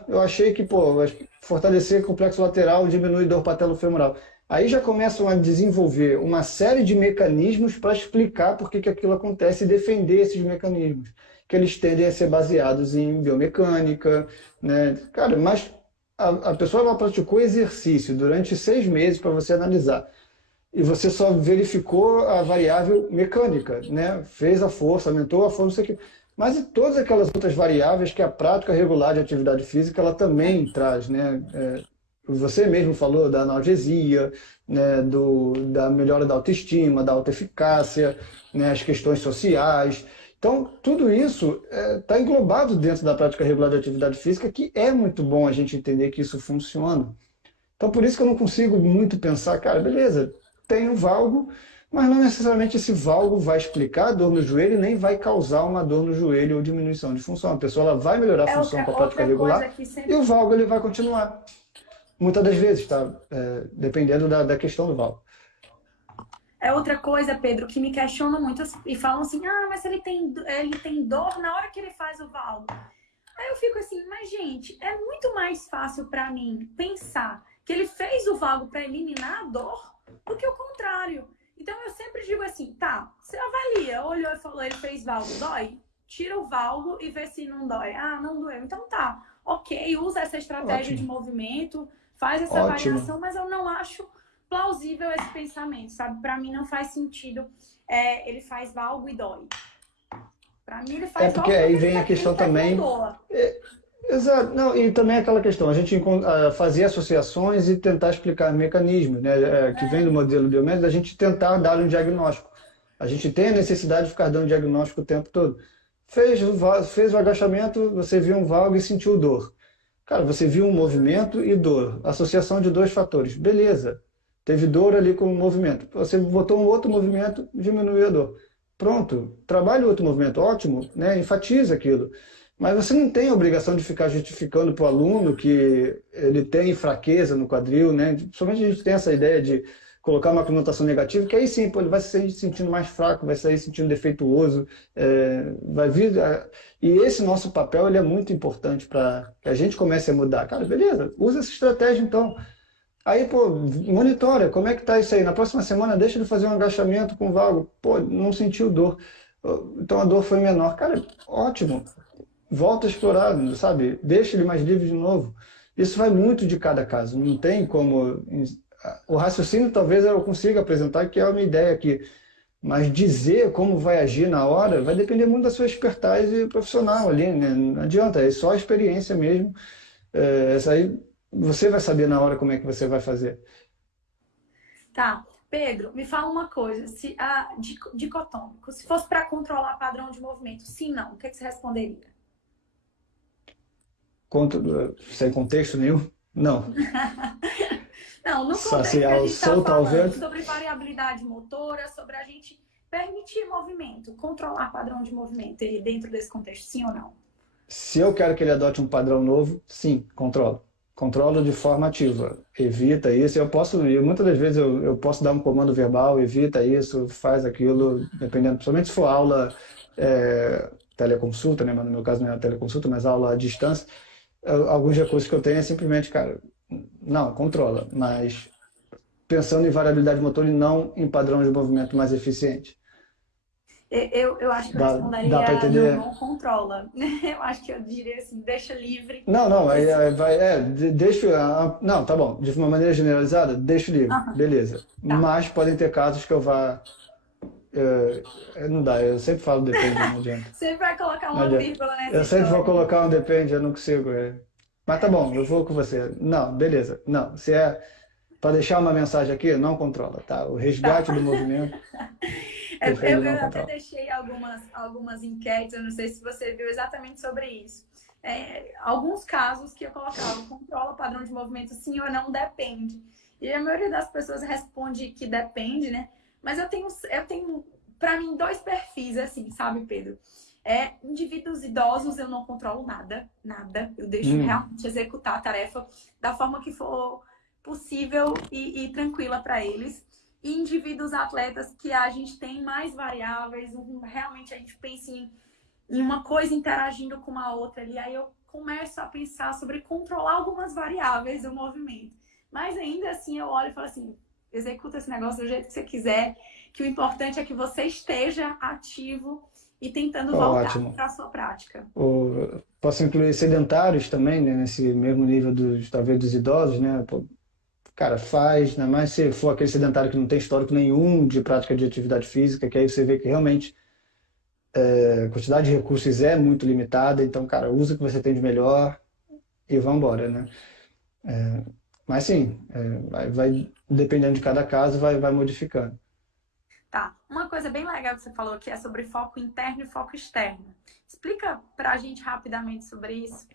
eu achei que, pô, fortalecer complexo lateral diminui dor patelofemoral. Aí já começam a desenvolver uma série de mecanismos para explicar por que que aquilo acontece e defender esses mecanismos, que eles tendem a ser baseados em biomecânica, né? Cara, mas a pessoa ela praticou exercício durante 6 meses para você analisar. E você só verificou a variável mecânica, né? Fez a força, aumentou a força, não sei o quê. Mas e todas aquelas outras variáveis que a prática regular de atividade física ela também traz, né? Você mesmo falou da analgesia, né? Da melhora da autoestima, da autoeficácia, né? As questões sociais. Então, tudo isso está englobado dentro da prática regular de atividade física, que é muito bom a gente entender que isso funciona. Então, por isso que eu não consigo muito pensar, cara, beleza, tem um valgo, mas não necessariamente esse valgo vai explicar a dor no joelho, nem vai causar uma dor no joelho ou diminuição de função. A pessoa ela vai melhorar a É função com a prática outra coisa regular que e o sempre. valgo ele vai continuar. Muitas das vezes, tá? Dependendo da questão do valgo. É outra coisa, Pedro, que me questionam muito e falam assim: ah, mas ele tem dor na hora que ele faz o valgo. Aí eu fico assim, mas gente, é muito mais fácil para mim pensar que ele fez o valgo para eliminar a dor do que o contrário. Então eu sempre digo assim, tá, você avalia, olhou e falou, ele fez valgo, dói? Tira o valgo e vê se não dói. Ah, não doeu. Então tá, ok, usa essa estratégia de Ótimo, movimento, faz essa ótimo. avaliação, mas eu não acho plausível esse pensamento, sabe? Para mim não faz sentido. Ele faz valgo e dói. Para mim ele É faz porque valgo aí porque vem a ele questão quer que eu também. doa. Exato, não, e também aquela questão, a gente fazer associações e tentar explicar mecanismos, né, que vem do modelo biomédico, a gente tentar dar um diagnóstico. A gente tem a necessidade de ficar dando diagnóstico o tempo todo. Fez o agachamento, você viu um valgo e sentiu dor. Cara, você viu um movimento e dor, associação de dois fatores, beleza. Teve dor ali com o movimento. Você botou um outro movimento, diminuiu a dor. Pronto, trabalha o outro movimento, ótimo, né? Enfatiza aquilo. Mas você não tem a obrigação de ficar justificando para o aluno que ele tem fraqueza no quadril, né? Somente a gente tem essa ideia de colocar uma conotação negativa, que aí sim, pô, ele vai se sentindo mais fraco, vai sair sentindo defeituoso, vai vir. E esse nosso papel ele é muito importante para que a gente comece a mudar. Cara, beleza, usa essa estratégia então. Aí, pô, monitora, como é que tá isso aí? Na próxima semana, deixa ele fazer um agachamento com o valgo. Pô, não sentiu dor. Então a dor foi menor. Cara, ótimo. Volta a explorar, sabe? Deixa ele mais livre de novo. Isso vai muito de cada caso. Não tem como. O raciocínio talvez eu consiga apresentar, que é uma ideia aqui. Mas dizer como vai agir na hora vai depender muito da sua expertise profissional ali, né? Não adianta, é só a experiência mesmo. Essa aí você vai saber na hora como é que você vai fazer. Tá. Pedro, me fala uma coisa, se dicotômico, se fosse para controlar padrão de movimento, sim, não, o que, é que você responderia? Sem contexto nenhum? Não. Não, no contexto que a Saciar o gente está solto ao falando vento. sobre variabilidade motora, sobre a gente permitir movimento, controlar padrão de movimento dentro desse contexto, sim ou não? Se eu quero que ele adote um padrão novo, sim, controlo. controlo de forma ativa. Evita isso. Muitas das vezes eu posso dar um comando verbal, evita isso, faz aquilo, dependendo, principalmente se for aula teleconsulta, né? Mas no meu caso não é teleconsulta, mas aula à distância. Alguns recursos que eu tenho é simplesmente, cara, não, controla, mas pensando em variabilidade motor e não em padrão de movimento mais eficiente. Eu acho que eu Dá para responderia entender? não controla. Eu acho que eu diria assim, deixa livre. Não, não, não, tá bom, de uma maneira generalizada, deixa livre, Aham, beleza. tá. Mas podem ter casos que eu vá, não dá, eu sempre falo depende, não adianta. Você vai colocar Não uma adianta. vírgula nessa Eu sempre vou história. colocar um depende, eu não consigo. Mas tá bom, eu vou com você. Não, beleza. Não, se é para deixar uma mensagem aqui, não controla, tá? O Tá. resgate do movimento, prefere não Eu até controla. deixei algumas enquetes, eu não sei se você viu exatamente sobre isso. Alguns casos que eu colocava, controla padrão de movimento sim ou não, depende. E a maioria das pessoas responde que depende, né? Mas eu tenho para mim, dois perfis, assim, sabe, Pedro? Indivíduos idosos eu não controlo nada, nada. Eu deixo realmente executar a tarefa da forma que for possível e tranquila para eles. E indivíduos atletas que a gente tem mais variáveis, realmente a gente pensa em uma coisa interagindo com uma outra ali, aí eu começo a pensar sobre controlar algumas variáveis do movimento. Mas ainda assim eu olho e falo assim, executa esse negócio do jeito que você quiser, que o importante é que você esteja ativo e tentando voltar Ótimo. para a sua prática. Posso incluir sedentários também, né, nesse mesmo nível talvez dos idosos, né? Pô, cara, faz, ainda mais se for aquele sedentário que não tem histórico nenhum de prática de atividade física, que aí você vê que realmente a quantidade de recursos é muito limitada, então, cara, usa o que você tem de melhor e vamos embora, né? Mas sim, vai dependendo de cada caso, vai modificando. Tá. Uma coisa bem legal que você falou aqui é sobre foco interno e foco externo. Explica pra gente rapidamente sobre isso.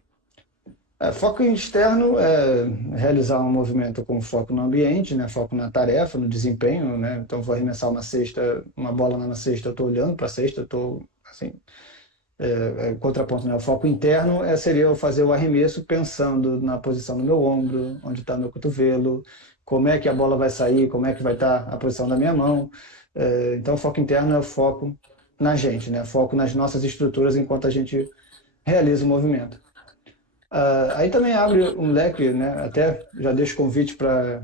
Foco externo é realizar um movimento com foco no ambiente, né? Foco na tarefa, no desempenho, né? Então, vou arremessar uma cesta, uma bola na cesta, eu estou olhando para a cesta, eu estou, assim, contraponto, né? O foco interno seria eu fazer o arremesso pensando na posição do meu ombro, onde está meu cotovelo, como é que a bola vai sair, como é que vai estar a posição da minha mão. Então, o foco interno é o foco na gente, né? Foco nas nossas estruturas enquanto a gente realiza o movimento. Aí também abre um leque, né? Até já deixo o convite para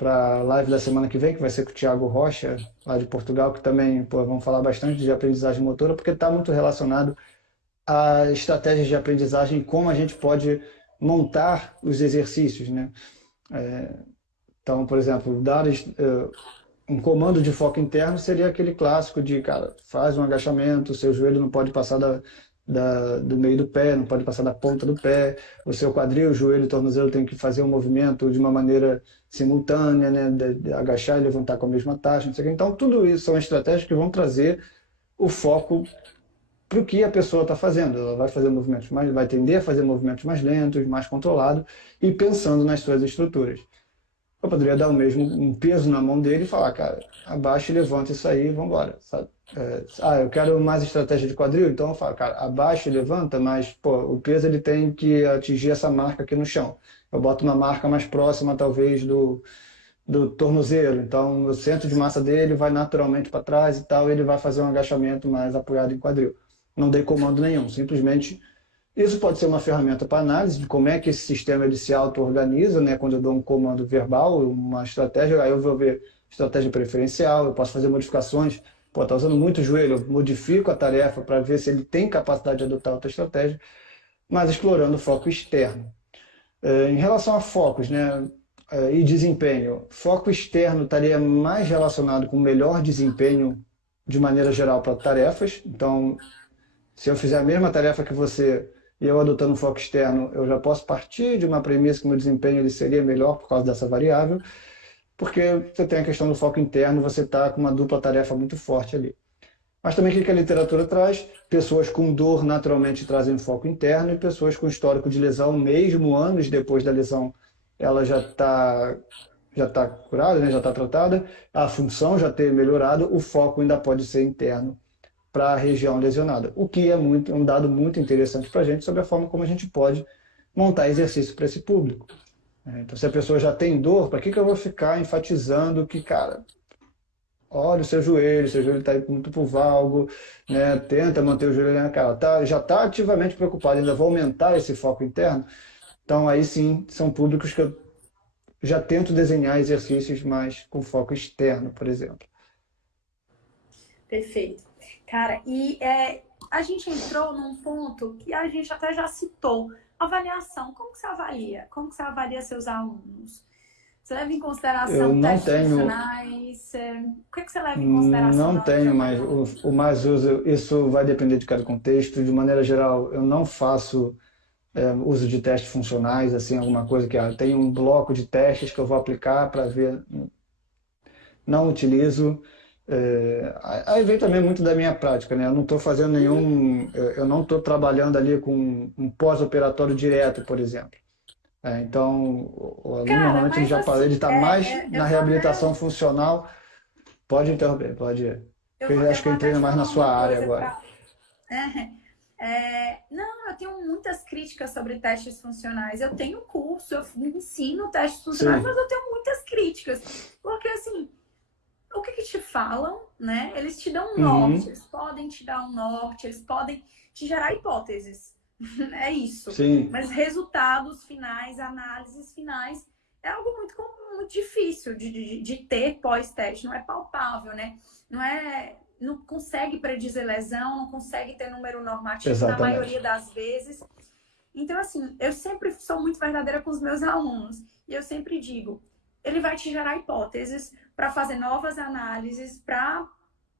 a live da semana que vem, que vai ser com o Thiago Rocha, lá de Portugal, que também vamos falar bastante de aprendizagem motora, porque está muito relacionado a estratégias de aprendizagem e como a gente pode montar os exercícios, né? Então, por exemplo, um comando de foco interno seria aquele clássico de, cara, faz um agachamento, seu joelho não pode passar do meio do pé, não pode passar da ponta do pé, o seu quadril, joelho e tornozelo tem que fazer um movimento de uma maneira simultânea, né? De agachar e levantar com a mesma taxa, não sei o quê. Então, tudo isso são estratégias que vão trazer o foco para o que a pessoa está fazendo. Ela vai fazer movimentos vai tender a fazer movimentos mais lentos, mais controlados e pensando nas suas estruturas. Eu poderia dar um peso na mão dele e falar, cara, abaixa e levanta isso aí e vamos embora, sabe? Eu quero mais estratégia de quadril, então eu falo, cara, abaixa e levanta, mas pô, o peso ele tem que atingir essa marca aqui no chão. Eu boto uma marca mais próxima, talvez, do tornozelo, então o centro de massa dele vai naturalmente para trás e tal, e ele vai fazer um agachamento mais apoiado em quadril. Não dei comando nenhum, simplesmente isso pode ser uma ferramenta para análise de como é que esse sistema ele se auto-organiza, né? Quando eu dou um comando verbal, uma estratégia, aí eu vou ver estratégia preferencial, eu posso fazer modificações. Pô, está usando muito o joelho, eu modifico a tarefa para ver se ele tem capacidade de adotar outra estratégia, mas explorando o foco externo. Em relação a focos, né? E desempenho, foco externo estaria mais relacionado com melhor desempenho de maneira geral para tarefas. Então, se eu fizer a mesma tarefa que você e eu adotando um foco externo, eu já posso partir de uma premissa que o meu desempenho ele seria melhor por causa dessa variável, porque você tem a questão do foco interno, você está com uma dupla tarefa muito forte ali. Mas também o que a literatura traz? Pessoas com dor naturalmente trazem foco interno e pessoas com histórico de lesão, mesmo anos depois da lesão, ela já tá curada, né? Já está tratada, a função já ter melhorado, o foco ainda pode ser interno para a região lesionada, o que é um dado muito interessante para a gente sobre a forma como a gente pode montar exercício para esse público. Então, se a pessoa já tem dor, para que que eu vou ficar enfatizando que, cara, olha o seu joelho está muito pro valgo, né? Tenta manter o joelho na cara. Já está ativamente preocupado, ainda vou aumentar esse foco interno. Então, aí sim, são públicos que eu já tento desenhar exercícios mais com foco externo, por exemplo. Perfeito. Cara, a gente entrou num ponto que a gente até já citou. Avaliação. Como que você avalia? Como que você avalia seus alunos? Você leva em Eu consideração não testes tenho, funcionais? O que você leva em consideração não na hora de tenho, mas avaliar? o mais uso, isso vai depender de cada contexto. De maneira geral, eu não faço uso de testes funcionais, assim, alguma coisa que tem um bloco de testes que eu vou aplicar para ver, não utilizo. Aí vem também muito da minha prática, né? Eu não estou fazendo nenhum, eu não estou trabalhando ali com um pós-operatório direto, por exemplo. Então, o aluno Cara, normalmente ele mas já ele assim, está mais eu na vou até, reabilitação funcional. Pode interromper, pode ir. Porque eu eu acho que vou eu até entrei te mais na falar sua uma área coisa agora. para. Não, eu tenho muitas críticas sobre testes funcionais. Eu tenho curso, eu ensino testes funcionais, Sim. mas eu tenho muitas críticas. Porque, assim, o que te falam, né? Eles te dão um norte, Uhum. eles podem te dar um norte, eles podem te gerar hipóteses. É isso. Sim. Mas resultados finais, análises finais, é algo muito difícil de ter pós-teste. Não é palpável, né? Não consegue predizer lesão, não consegue ter número normativo na maioria Exatamente. das vezes. Então, assim, eu sempre sou muito verdadeira com os meus alunos. E eu sempre digo, ele vai te gerar hipóteses para fazer novas análises, para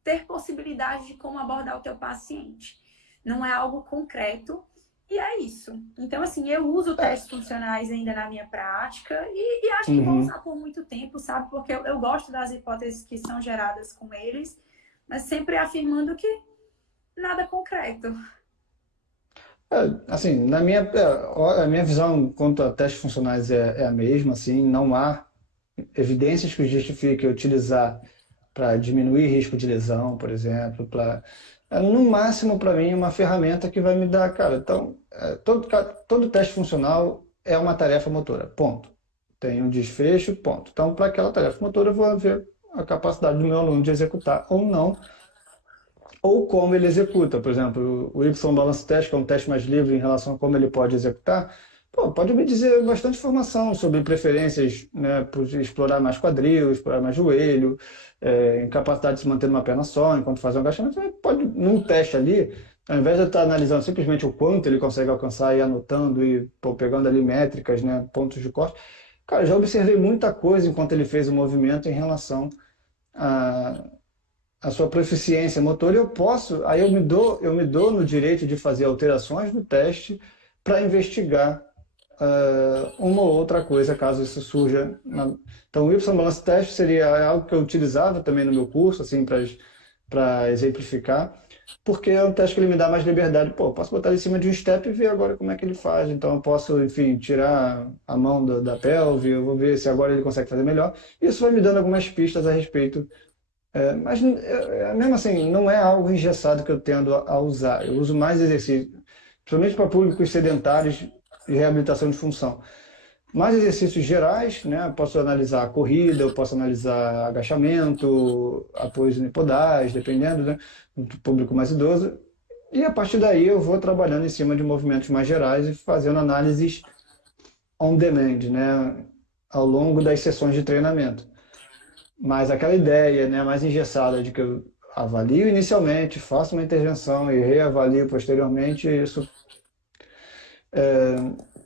ter possibilidade de como abordar o teu paciente. Não é algo concreto. E é isso. Então, assim, eu uso testes funcionais ainda na minha prática e acho que vou Uhum. usar por muito tempo, sabe? Porque eu gosto das hipóteses que são geradas com eles, mas sempre afirmando que nada concreto. Assim, a minha visão quanto a testes funcionais é a mesma, assim, não há evidências que justifiquem utilizar para diminuir risco de lesão, por exemplo, no máximo para mim uma ferramenta que vai me dar, cara, então, todo teste funcional é uma tarefa motora, ponto. Tem um desfecho, ponto. Então, para aquela tarefa motora, eu vou ver a capacidade do meu aluno de executar ou não, ou como ele executa. Por exemplo, o Y-Balance Test, que é um teste mais livre em relação a como ele pode executar, pô, pode me dizer bastante informação sobre preferências, né, por explorar mais quadril, explorar mais joelho, incapacidade de se manter numa perna só enquanto faz um agachamento. Você pode, num teste ali, ao invés de eu estar analisando simplesmente o quanto ele consegue alcançar e anotando e pô, pegando ali métricas, né, pontos de corte, cara, já observei muita coisa enquanto ele fez o movimento em relação a sua proficiência motor, aí eu me dou no direito de fazer alterações no teste para investigar uma ou outra coisa, caso isso surja. Então, o Y-Balance Test seria algo que eu utilizava também no meu curso, assim, para exemplificar, porque é um teste que ele me dá mais liberdade. Pô, eu posso botar ele em cima de um step e ver agora como é que ele faz. Então, eu posso, enfim, tirar a mão da pelve, eu vou ver se agora ele consegue fazer melhor. Isso vai me dando algumas pistas a respeito, mas mesmo assim, não é algo engessado que eu tendo a usar. Eu uso mais exercício, principalmente para públicos sedentários e reabilitação de função. Mais exercícios gerais, né? Eu posso analisar a corrida, eu posso analisar agachamento, apoios unipodais, dependendo, né? Do público mais idoso. E a partir daí eu vou trabalhando em cima de movimentos mais gerais e fazendo análises on demand, né? Ao longo das sessões de treinamento. Mas aquela ideia, né, mais engessada de que eu avalio inicialmente, faço uma intervenção e reavalio posteriormente, isso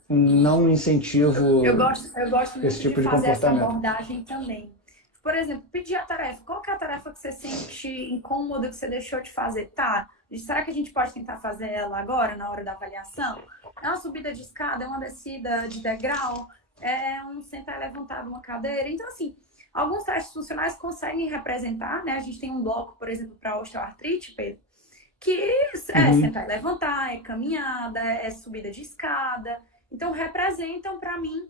não incentivo Eu gosto esse muito de tipo de fazer essa comportamento. abordagem também. Por exemplo, pedir a tarefa. Qual que é a tarefa que você sente incômodo que você deixou de fazer? Tá, será que a gente pode tentar fazer ela agora, na hora da avaliação? É uma subida de escada, é uma descida de degrau, é um sentar e levantar de uma cadeira. Então, assim, alguns testes funcionais conseguem representar, né? A gente tem um bloco, por exemplo, para osteoartrite, Pedro, que é Uhum. sentar e levantar, é caminhada, é subida de escada. Então, representam para mim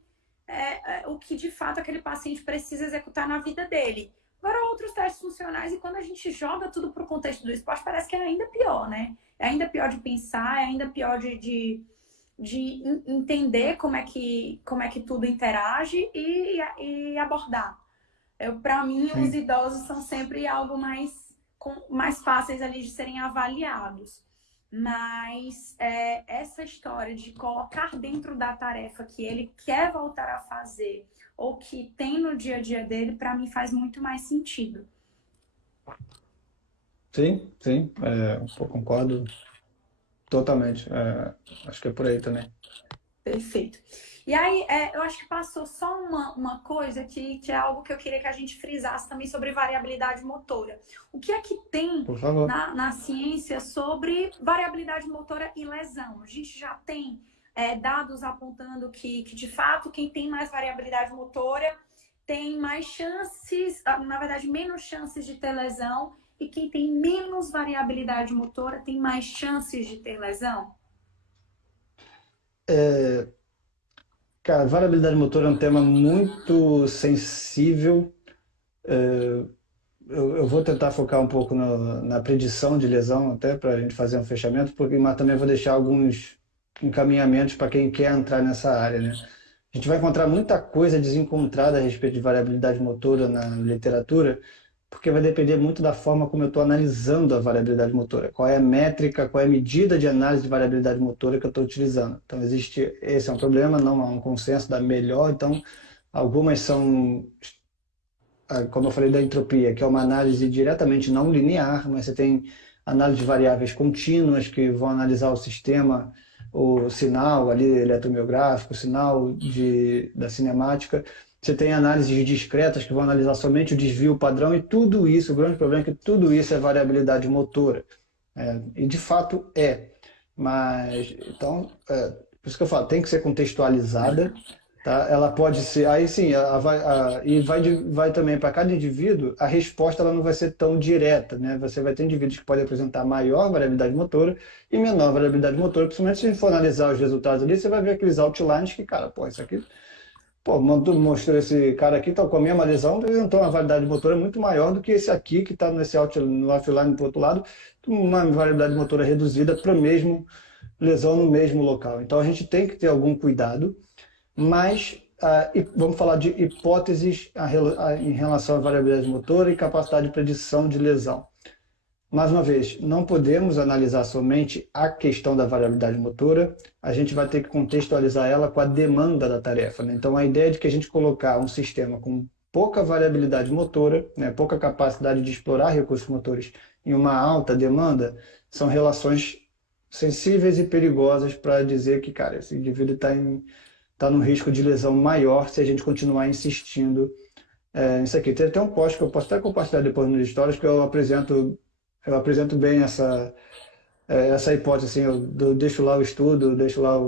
o que de fato aquele paciente precisa executar na vida dele. Agora, outros testes funcionais, e quando a gente joga tudo para o contexto do esporte, parece que é ainda pior, né? É ainda pior de pensar, é ainda pior entender como é que tudo interage e abordar. Para mim, os Sim. idosos são sempre algo mais fáceis ali de serem avaliados. Mas essa história de colocar dentro da tarefa que ele quer voltar a fazer ou que tem no dia a dia dele, para mim faz muito mais sentido. Sim, sim, pô, concordo totalmente. Acho que é por aí também. Perfeito. E aí, eu acho que passou só uma coisa que é algo que eu queria que a gente frisasse também sobre variabilidade motora. O que é que tem Por favor. na ciência sobre variabilidade motora e lesão? A gente já tem dados apontando que, de fato, quem tem mais variabilidade motora tem mais chances, na verdade, menos chances de ter lesão, e quem tem menos variabilidade motora tem mais chances de ter lesão? Cara, variabilidade motora é um tema muito sensível. É, eu vou tentar focar um pouco na predição de lesão, até para a gente fazer um fechamento, mas também vou deixar alguns encaminhamentos para quem quer entrar nessa área, né? A gente vai encontrar muita coisa desencontrada a respeito de variabilidade motora na literatura, porque vai depender muito da forma como eu estou analisando a variabilidade motora. Qual é a métrica, qual é a medida de análise de variabilidade motora que eu estou utilizando. Então, esse é um problema, não há um consenso da melhor, então algumas são, como eu falei da entropia, que é uma análise diretamente não linear, mas você tem análise de variáveis contínuas que vão analisar o sistema, o sinal ali eletromiográfico, o sinal da cinemática. Você tem análises discretas que vão analisar somente o desvio padrão e tudo isso, o grande problema é que tudo isso é variabilidade motora. E de fato é. Mas, então, por isso que eu falo, tem que ser contextualizada, tá? Ela pode ser, aí sim, e vai também para cada indivíduo, a resposta ela não vai ser tão direta, né? Você vai ter indivíduos que podem apresentar maior variabilidade motora e menor variabilidade motora, principalmente se a gente for analisar os resultados ali, você vai ver aqueles outlines que, cara, pô, isso aqui, pô, mostrou esse cara aqui, tá com a mesma lesão, apresentou uma variabilidade motora muito maior do que esse aqui, que está no outline do outro lado, uma variabilidade motora reduzida para a mesma lesão no mesmo local. Então a gente tem que ter algum cuidado, mas vamos falar de hipóteses em relação à variabilidade motora e capacidade de predição de lesão. Mais uma vez, não podemos analisar somente a questão da variabilidade motora, a gente vai ter que contextualizar ela com a demanda da tarefa, né? Então, a ideia de que a gente colocar um sistema com pouca variabilidade motora, né, pouca capacidade de explorar recursos motores em uma alta demanda, são relações sensíveis e perigosas para dizer que, cara, esse indivíduo está num risco de lesão maior se a gente continuar insistindo nisso aqui. Tem até um post que eu posso até compartilhar depois nos stories que eu apresento bem essa hipótese, assim, eu deixo lá o estudo, deixo lá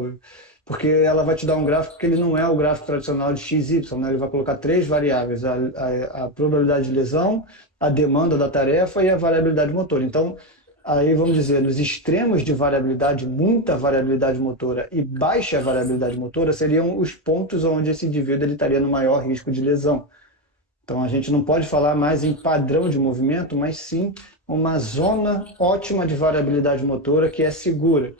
porque ela vai te dar um gráfico que ele não é o gráfico tradicional de XY, né? Ele vai colocar três variáveis, a probabilidade de lesão, a demanda da tarefa e a variabilidade motora. Então, aí vamos dizer, nos extremos de variabilidade, muita variabilidade motora e baixa variabilidade motora seriam os pontos onde esse indivíduo ele estaria no maior risco de lesão. Então a gente não pode falar mais em padrão de movimento, mas sim uma zona ótima de variabilidade motora que é segura.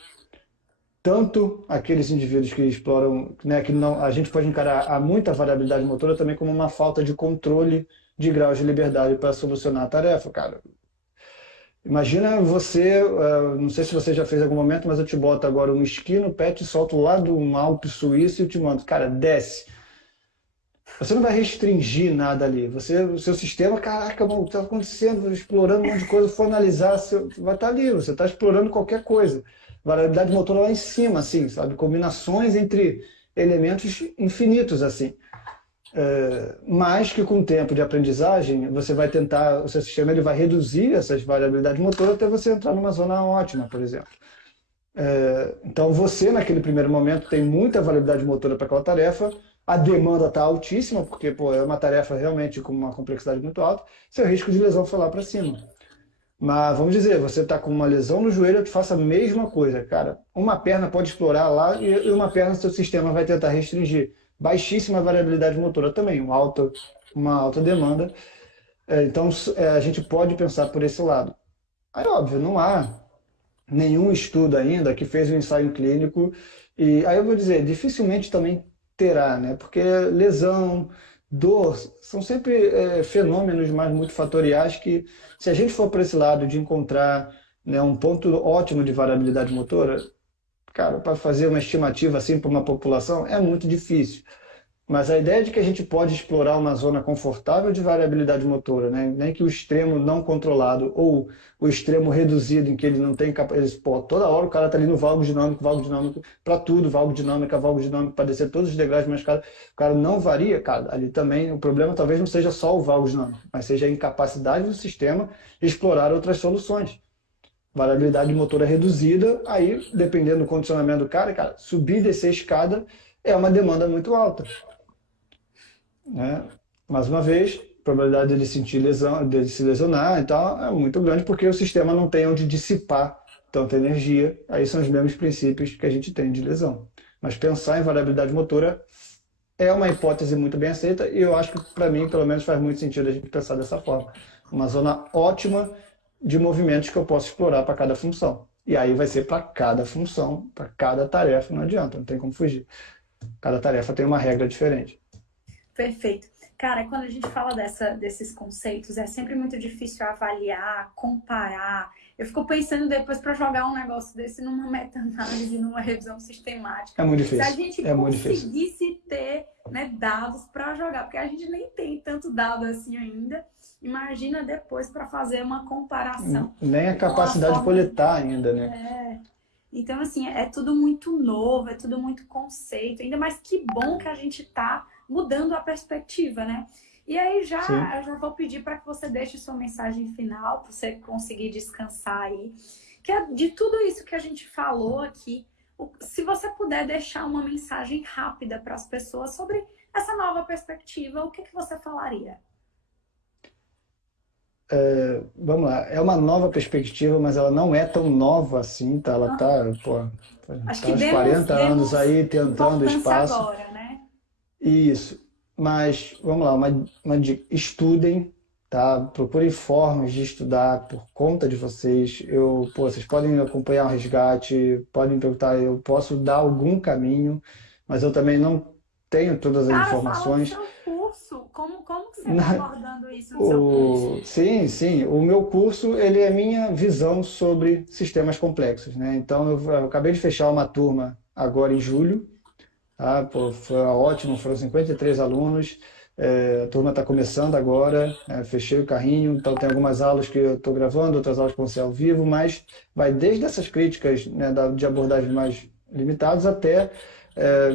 Tanto aqueles indivíduos que exploram, né, que não, a gente pode encarar a muita variabilidade motora também como uma falta de controle de graus de liberdade para solucionar a tarefa, cara. Imagina você, não sei se você já fez em algum momento, mas eu te boto agora um esqui no pé, te solto lá de um Alpe suíço e te mando, cara, desce. Você não vai restringir nada ali. O seu sistema, caraca, o que está acontecendo? Explorando um monte de coisa, for analisar, vai estar ali, você está explorando qualquer coisa. Variabilidade motora lá em cima, assim, sabe? Combinações entre elementos infinitos, assim. Mas que com o tempo de aprendizagem, você vai tentar, o seu sistema ele vai reduzir essas variabilidades motoras até você entrar numa zona ótima, por exemplo. Então você, naquele primeiro momento, tem muita variabilidade motora para aquela tarefa, a demanda está altíssima, porque pô, é uma tarefa realmente com uma complexidade muito alta, seu risco de lesão foi lá para cima. Mas vamos dizer, você está com uma lesão no joelho, eu te faço a mesma coisa, cara. Uma perna pode explorar lá e uma perna seu sistema vai tentar restringir. Baixíssima variabilidade motora também, uma alta demanda. Então a gente pode pensar por esse lado. Aí óbvio, não há nenhum estudo ainda que fez um ensaio clínico, e aí eu vou dizer, dificilmente também terá, né? Porque lesão, dor, são sempre fenômenos mais multifatoriais que, se a gente for para esse lado de encontrar, né, um ponto ótimo de variabilidade motora, cara, para fazer uma estimativa assim para uma população é muito difícil. Mas a ideia de que a gente pode explorar uma zona confortável de variabilidade motora, né? Nem que o extremo não controlado ou o extremo reduzido, em que ele não tem capacidade. Toda hora o cara está ali no valgo dinâmico para tudo, valgo dinâmica, para descer todos os degraus, mas o cara não varia, cara. Ali também o problema talvez não seja só o valgo dinâmico, mas seja a incapacidade do sistema de explorar outras soluções. Variabilidade motora reduzida, aí, dependendo do condicionamento do cara, subir e descer a escada é uma demanda muito alta, né? Mais uma vez, a probabilidade dele sentir lesão, dele se lesionar e tal, é muito grande porque o sistema não tem onde dissipar tanta energia. Aí são os mesmos princípios que a gente tem de lesão. Mas pensar em variabilidade motora é uma hipótese muito bem aceita e eu acho que, para mim, pelo menos, faz muito sentido a gente pensar dessa forma. Uma zona ótima de movimentos que eu posso explorar para cada função. E aí vai ser para cada função, para cada tarefa, não adianta, não tem como fugir. Cada tarefa tem uma regra diferente. Perfeito. Cara, quando a gente fala desses conceitos, é sempre muito difícil avaliar, comparar. Eu fico pensando depois para jogar um negócio desse numa meta-análise, numa revisão sistemática. É muito Se a difícil. gente É muito difícil. conseguisse ter, né, dados para jogar, porque a gente nem tem tanto dado assim ainda. Imagina depois para fazer uma comparação. Nem a capacidade de coletar ainda, né? Então, assim, é tudo muito novo, é tudo muito conceito. Ainda mais que bom que a gente tá mudando a perspectiva, né? E aí eu já vou pedir para que você deixe sua mensagem final, para você conseguir descansar aí. Que é de tudo isso que a gente falou aqui, se você puder deixar uma mensagem rápida para as pessoas sobre essa nova perspectiva, o que você falaria? Vamos lá, é uma nova perspectiva, mas ela não é tão nova assim, tá? Ela tá, Acho tá que uns 40 anos aí tentando importância espaço. agora, né? Isso. Mas, vamos lá, uma dica. Estudem, tá? Procurem formas de estudar por conta de vocês. Vocês podem acompanhar o resgate, podem perguntar, eu posso dar algum caminho, mas eu também não tenho todas as Cara, informações. fala do seu curso. Como que você está abordando isso no seu curso? Sim. O meu curso, ele é minha visão sobre sistemas complexos, né? Então, eu acabei de fechar uma turma agora em julho, tá? Foi ótimo, foram 53 alunos. A turma está começando agora, fechei o carrinho, então tem algumas aulas que eu estou gravando, outras aulas que vão ser ao vivo, mas vai desde essas críticas, né, de abordagens mais limitadas até,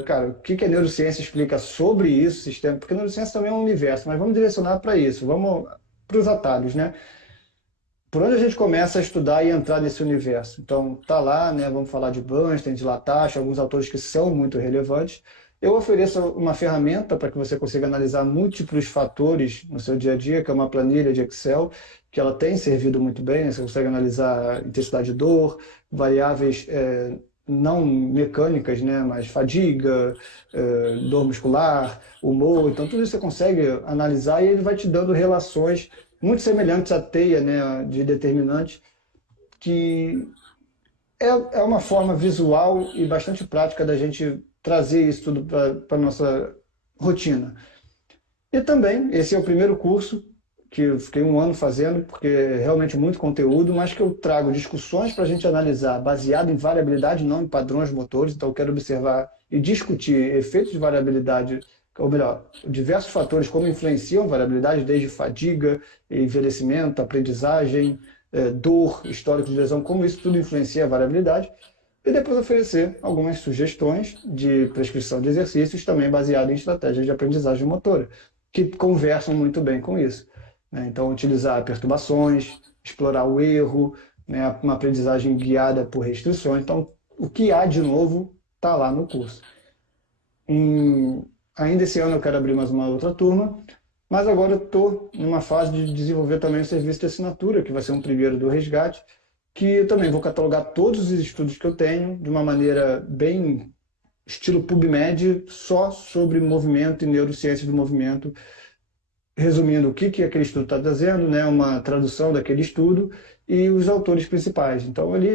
cara, o que a neurociência explica sobre isso, sistema, porque a neurociência também é um universo, mas vamos direcionar para isso, vamos para os atalhos, né? Por onde a gente começa a estudar e entrar nesse universo? Então, tá lá, né? Vamos falar de Bernstein, de Latache, alguns autores que são muito relevantes. Eu ofereço uma ferramenta para que você consiga analisar múltiplos fatores no seu dia a dia, que é uma planilha de Excel, que ela tem servido muito bem. Você consegue analisar intensidade de dor, variáveis não mecânicas, né? Mas fadiga, dor muscular, humor. Então, tudo isso você consegue analisar e ele vai te dando relações muito semelhantes à teia, né, de determinantes, que é uma forma visual e bastante prática da gente trazer isso tudo para a nossa rotina. E também, esse é o primeiro curso que eu fiquei um ano fazendo, porque é realmente muito conteúdo, mas que eu trago discussões para a gente analisar, baseado em variabilidade, não em padrões motores. Então, eu quero observar e discutir efeitos de variabilidade, ou melhor, diversos fatores como influenciam a variabilidade, desde fadiga, envelhecimento, aprendizagem, dor, histórico de lesão, como isso tudo influencia a variabilidade. E depois oferecer algumas sugestões de prescrição de exercícios, também baseado em estratégias de aprendizagem motora, que conversam muito bem com isso, né? Então, utilizar perturbações, explorar o erro, né? Uma aprendizagem guiada por restrições. Então, o que há de novo está lá no curso. Ainda esse ano eu quero abrir mais uma outra turma, mas agora eu estou numa fase de desenvolver também o serviço de assinatura, que vai ser um primeiro do resgate, que eu também vou catalogar todos os estudos que eu tenho de uma maneira bem estilo PubMed, só sobre movimento e neurociência do movimento, resumindo o que aquele estudo está trazendo, né, uma tradução daquele estudo e os autores principais. Então, ali,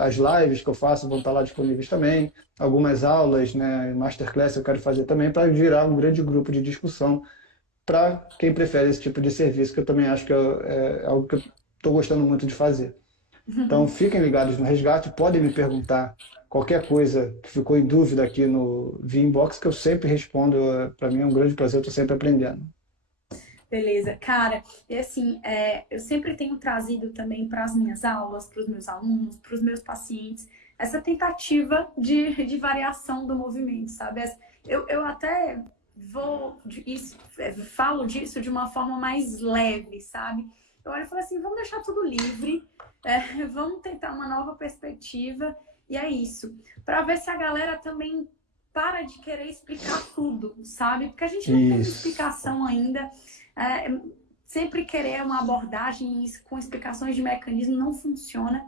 as lives que eu faço vão estar lá disponíveis também, algumas aulas, né, masterclass eu quero fazer também para gerar um grande grupo de discussão para quem prefere esse tipo de serviço, que eu também acho que é algo que eu estou gostando muito de fazer. Então, fiquem ligados no Resgate, podem me perguntar qualquer coisa que ficou em dúvida aqui no via inbox, que eu sempre respondo. Para mim é um grande prazer, eu estou sempre aprendendo. Beleza. Cara, e assim, eu sempre tenho trazido também para as minhas aulas, para os meus alunos, para os meus pacientes, essa tentativa de variação do movimento, sabe? Eu até falo disso de uma forma mais leve, sabe? Eu olho e falo assim, vamos deixar tudo livre, vamos tentar uma nova perspectiva, e é isso. Para ver se a galera também para de querer explicar tudo, sabe? Porque a gente não tem Isso. explicação ainda. Sempre querer uma abordagem com explicações de mecanismo não funciona.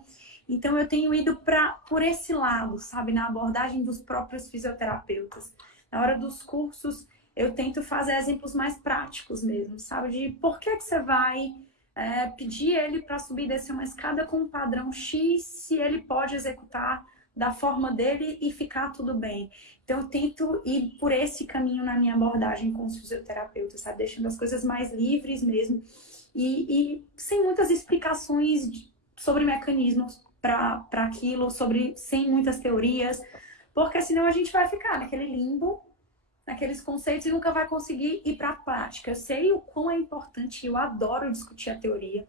Então eu tenho ido por esse lado, sabe? Na abordagem dos próprios fisioterapeutas. Na hora dos cursos, eu tento fazer exemplos mais práticos mesmo, sabe? De por que você vai pedir ele para subir e descer uma escada com um padrão X, se ele pode executar da forma dele e ficar tudo bem. Então, eu tento ir por esse caminho na minha abordagem com os fisioterapeutas, sabe? Deixando as coisas mais livres mesmo e sem muitas explicações sobre mecanismos para aquilo, sem muitas teorias, porque senão a gente vai ficar naquele limbo, naqueles conceitos e nunca vai conseguir ir para a prática. Eu sei o quão é importante, eu adoro discutir a teoria,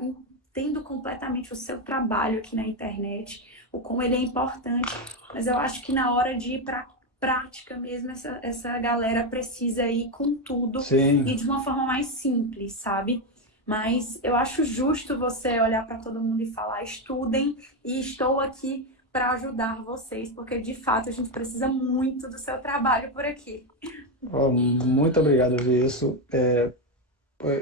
entendo completamente o seu trabalho aqui na internet, o como ele é importante, mas eu acho que na hora de ir para prática mesmo, essa galera precisa ir com tudo Sim. e de uma forma mais simples, sabe? Mas eu acho justo você olhar para todo mundo e falar, estudem, e estou aqui para ajudar vocês, porque de fato a gente precisa muito do seu trabalho por aqui. Muito obrigado, Vi. Isso é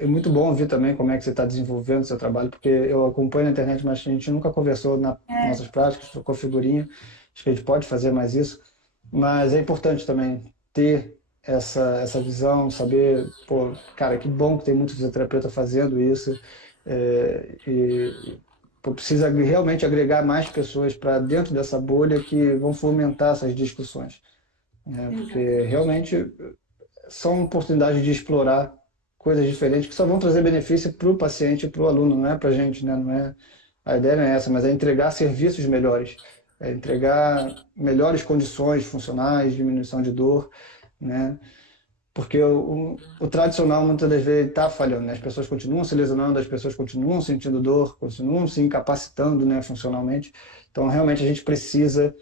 muito bom ouvir também como é que você está desenvolvendo o seu trabalho, porque eu acompanho na internet, mas a gente nunca conversou nas nossas práticas, trocou figurinha. Acho que a gente pode fazer mais isso, mas é importante também ter essa visão, saber, pô, cara, que bom que tem muito fisioterapeuta fazendo isso, e pô, precisa realmente agregar mais pessoas para dentro dessa bolha que vão fomentar essas discussões, né? Porque realmente são oportunidades de explorar coisas diferentes que só vão trazer benefício para o paciente e para o aluno, não é para a gente, né? Não é, a ideia não é essa, mas é entregar serviços melhores, é entregar melhores condições funcionais, diminuição de dor, né? Porque o tradicional muitas das vezes está falhando, né? As pessoas continuam se lesionando, as pessoas continuam sentindo dor, continuam se incapacitando, né, funcionalmente. Então, realmente, a gente precisa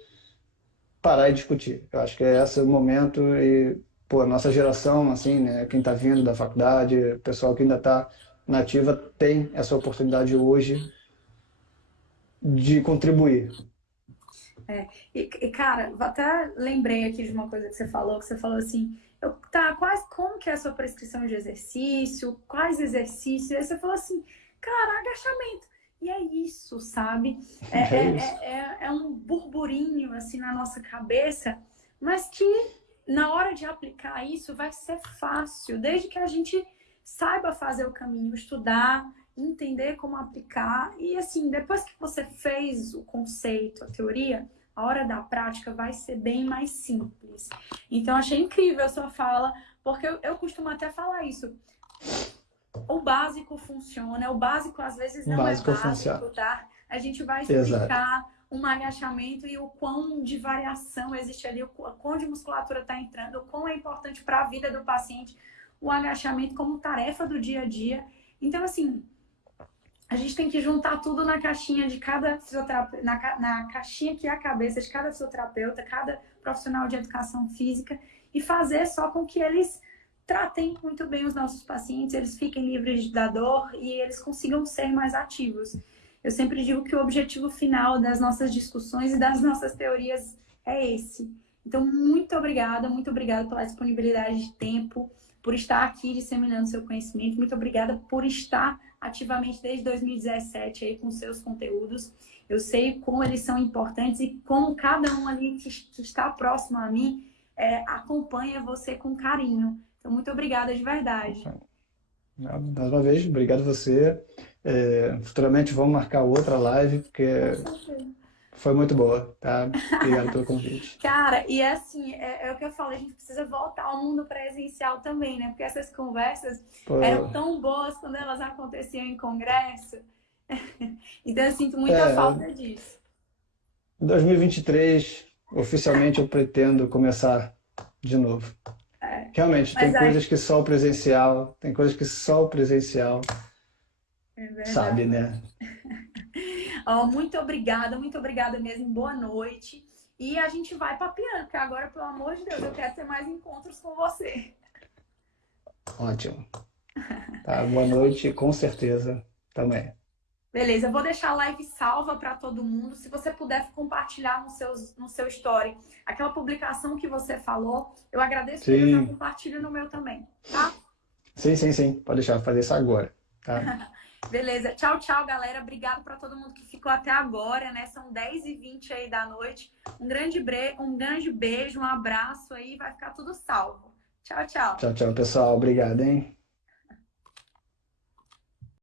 parar e discutir. Eu acho que é esse o momento e, pô, a nossa geração, assim, né, quem está vindo da faculdade, o pessoal que ainda está na ativa, tem essa oportunidade hoje de contribuir. Cara, até lembrei aqui de uma coisa que você falou assim, como que é a sua prescrição de exercício, quais exercícios, aí você falou assim, cara, agachamento. E é isso, sabe? É isso. É um burburinho assim na nossa cabeça, mas que na hora de aplicar isso vai ser fácil, desde que a gente saiba fazer o caminho, estudar, entender como aplicar. E assim, depois que você fez o conceito, a teoria, a hora da prática vai ser bem mais simples. Então, achei incrível a sua fala, porque eu costumo até falar isso. O básico funciona, o básico às vezes O não é básico básico, funciona. tá? A gente vai Exato. explicar um agachamento e o quão de variação existe ali, o quão de musculatura está entrando, o quão é importante para a vida do paciente o agachamento como tarefa do dia a dia. Então, assim, a gente tem que juntar tudo na caixinha de cada fisioterapeuta, na caixinha que é a cabeça de cada fisioterapeuta, cada profissional de educação física e fazer só com que eles tratem muito bem os nossos pacientes, eles fiquem livres da dor e eles consigam ser mais ativos. Eu sempre digo que o objetivo final das nossas discussões e das nossas teorias é esse. Então, muito obrigada pela disponibilidade de tempo, por estar aqui disseminando seu conhecimento. Muito obrigada por estar ativamente desde 2017 aí com seus conteúdos. Eu sei como eles são importantes e como cada um ali que está próximo a mim acompanha você com carinho. Então, muito obrigada de verdade. Mais uma vez, obrigado a você. Futuramente vamos marcar outra live, porque Com certeza. foi muito boa, tá? Obrigado pelo convite. Cara, e assim, é o que eu falei, a gente precisa voltar ao mundo presencial também, né? Porque essas conversas Pô, eram tão boas quando elas aconteciam em congresso. Então eu sinto muita é, falta disso. 2023, oficialmente eu pretendo começar de novo. Realmente, tem Mas coisas aí, que só o presencial, tem coisas que só o presencial é sabe, verdade. né? Ó, muito obrigada mesmo. Boa noite. E a gente vai papeando, porque agora, pelo amor de Deus, eu quero ter mais encontros com você. Ótimo. Tá, boa noite, com certeza também. Beleza, eu vou deixar a live salva para todo mundo. Se você puder compartilhar no seu story aquela publicação que você falou, eu agradeço porque eu já Sim, compartilho no meu também, tá? sim. Pode deixar, vou fazer isso agora, tá? Beleza. Tchau, tchau, galera. Obrigado para todo mundo que ficou até agora, né? São 10h20 aí da noite. Um grande beijo, um abraço aí, vai ficar tudo salvo. Tchau, tchau. Tchau, pessoal. Obrigado, hein?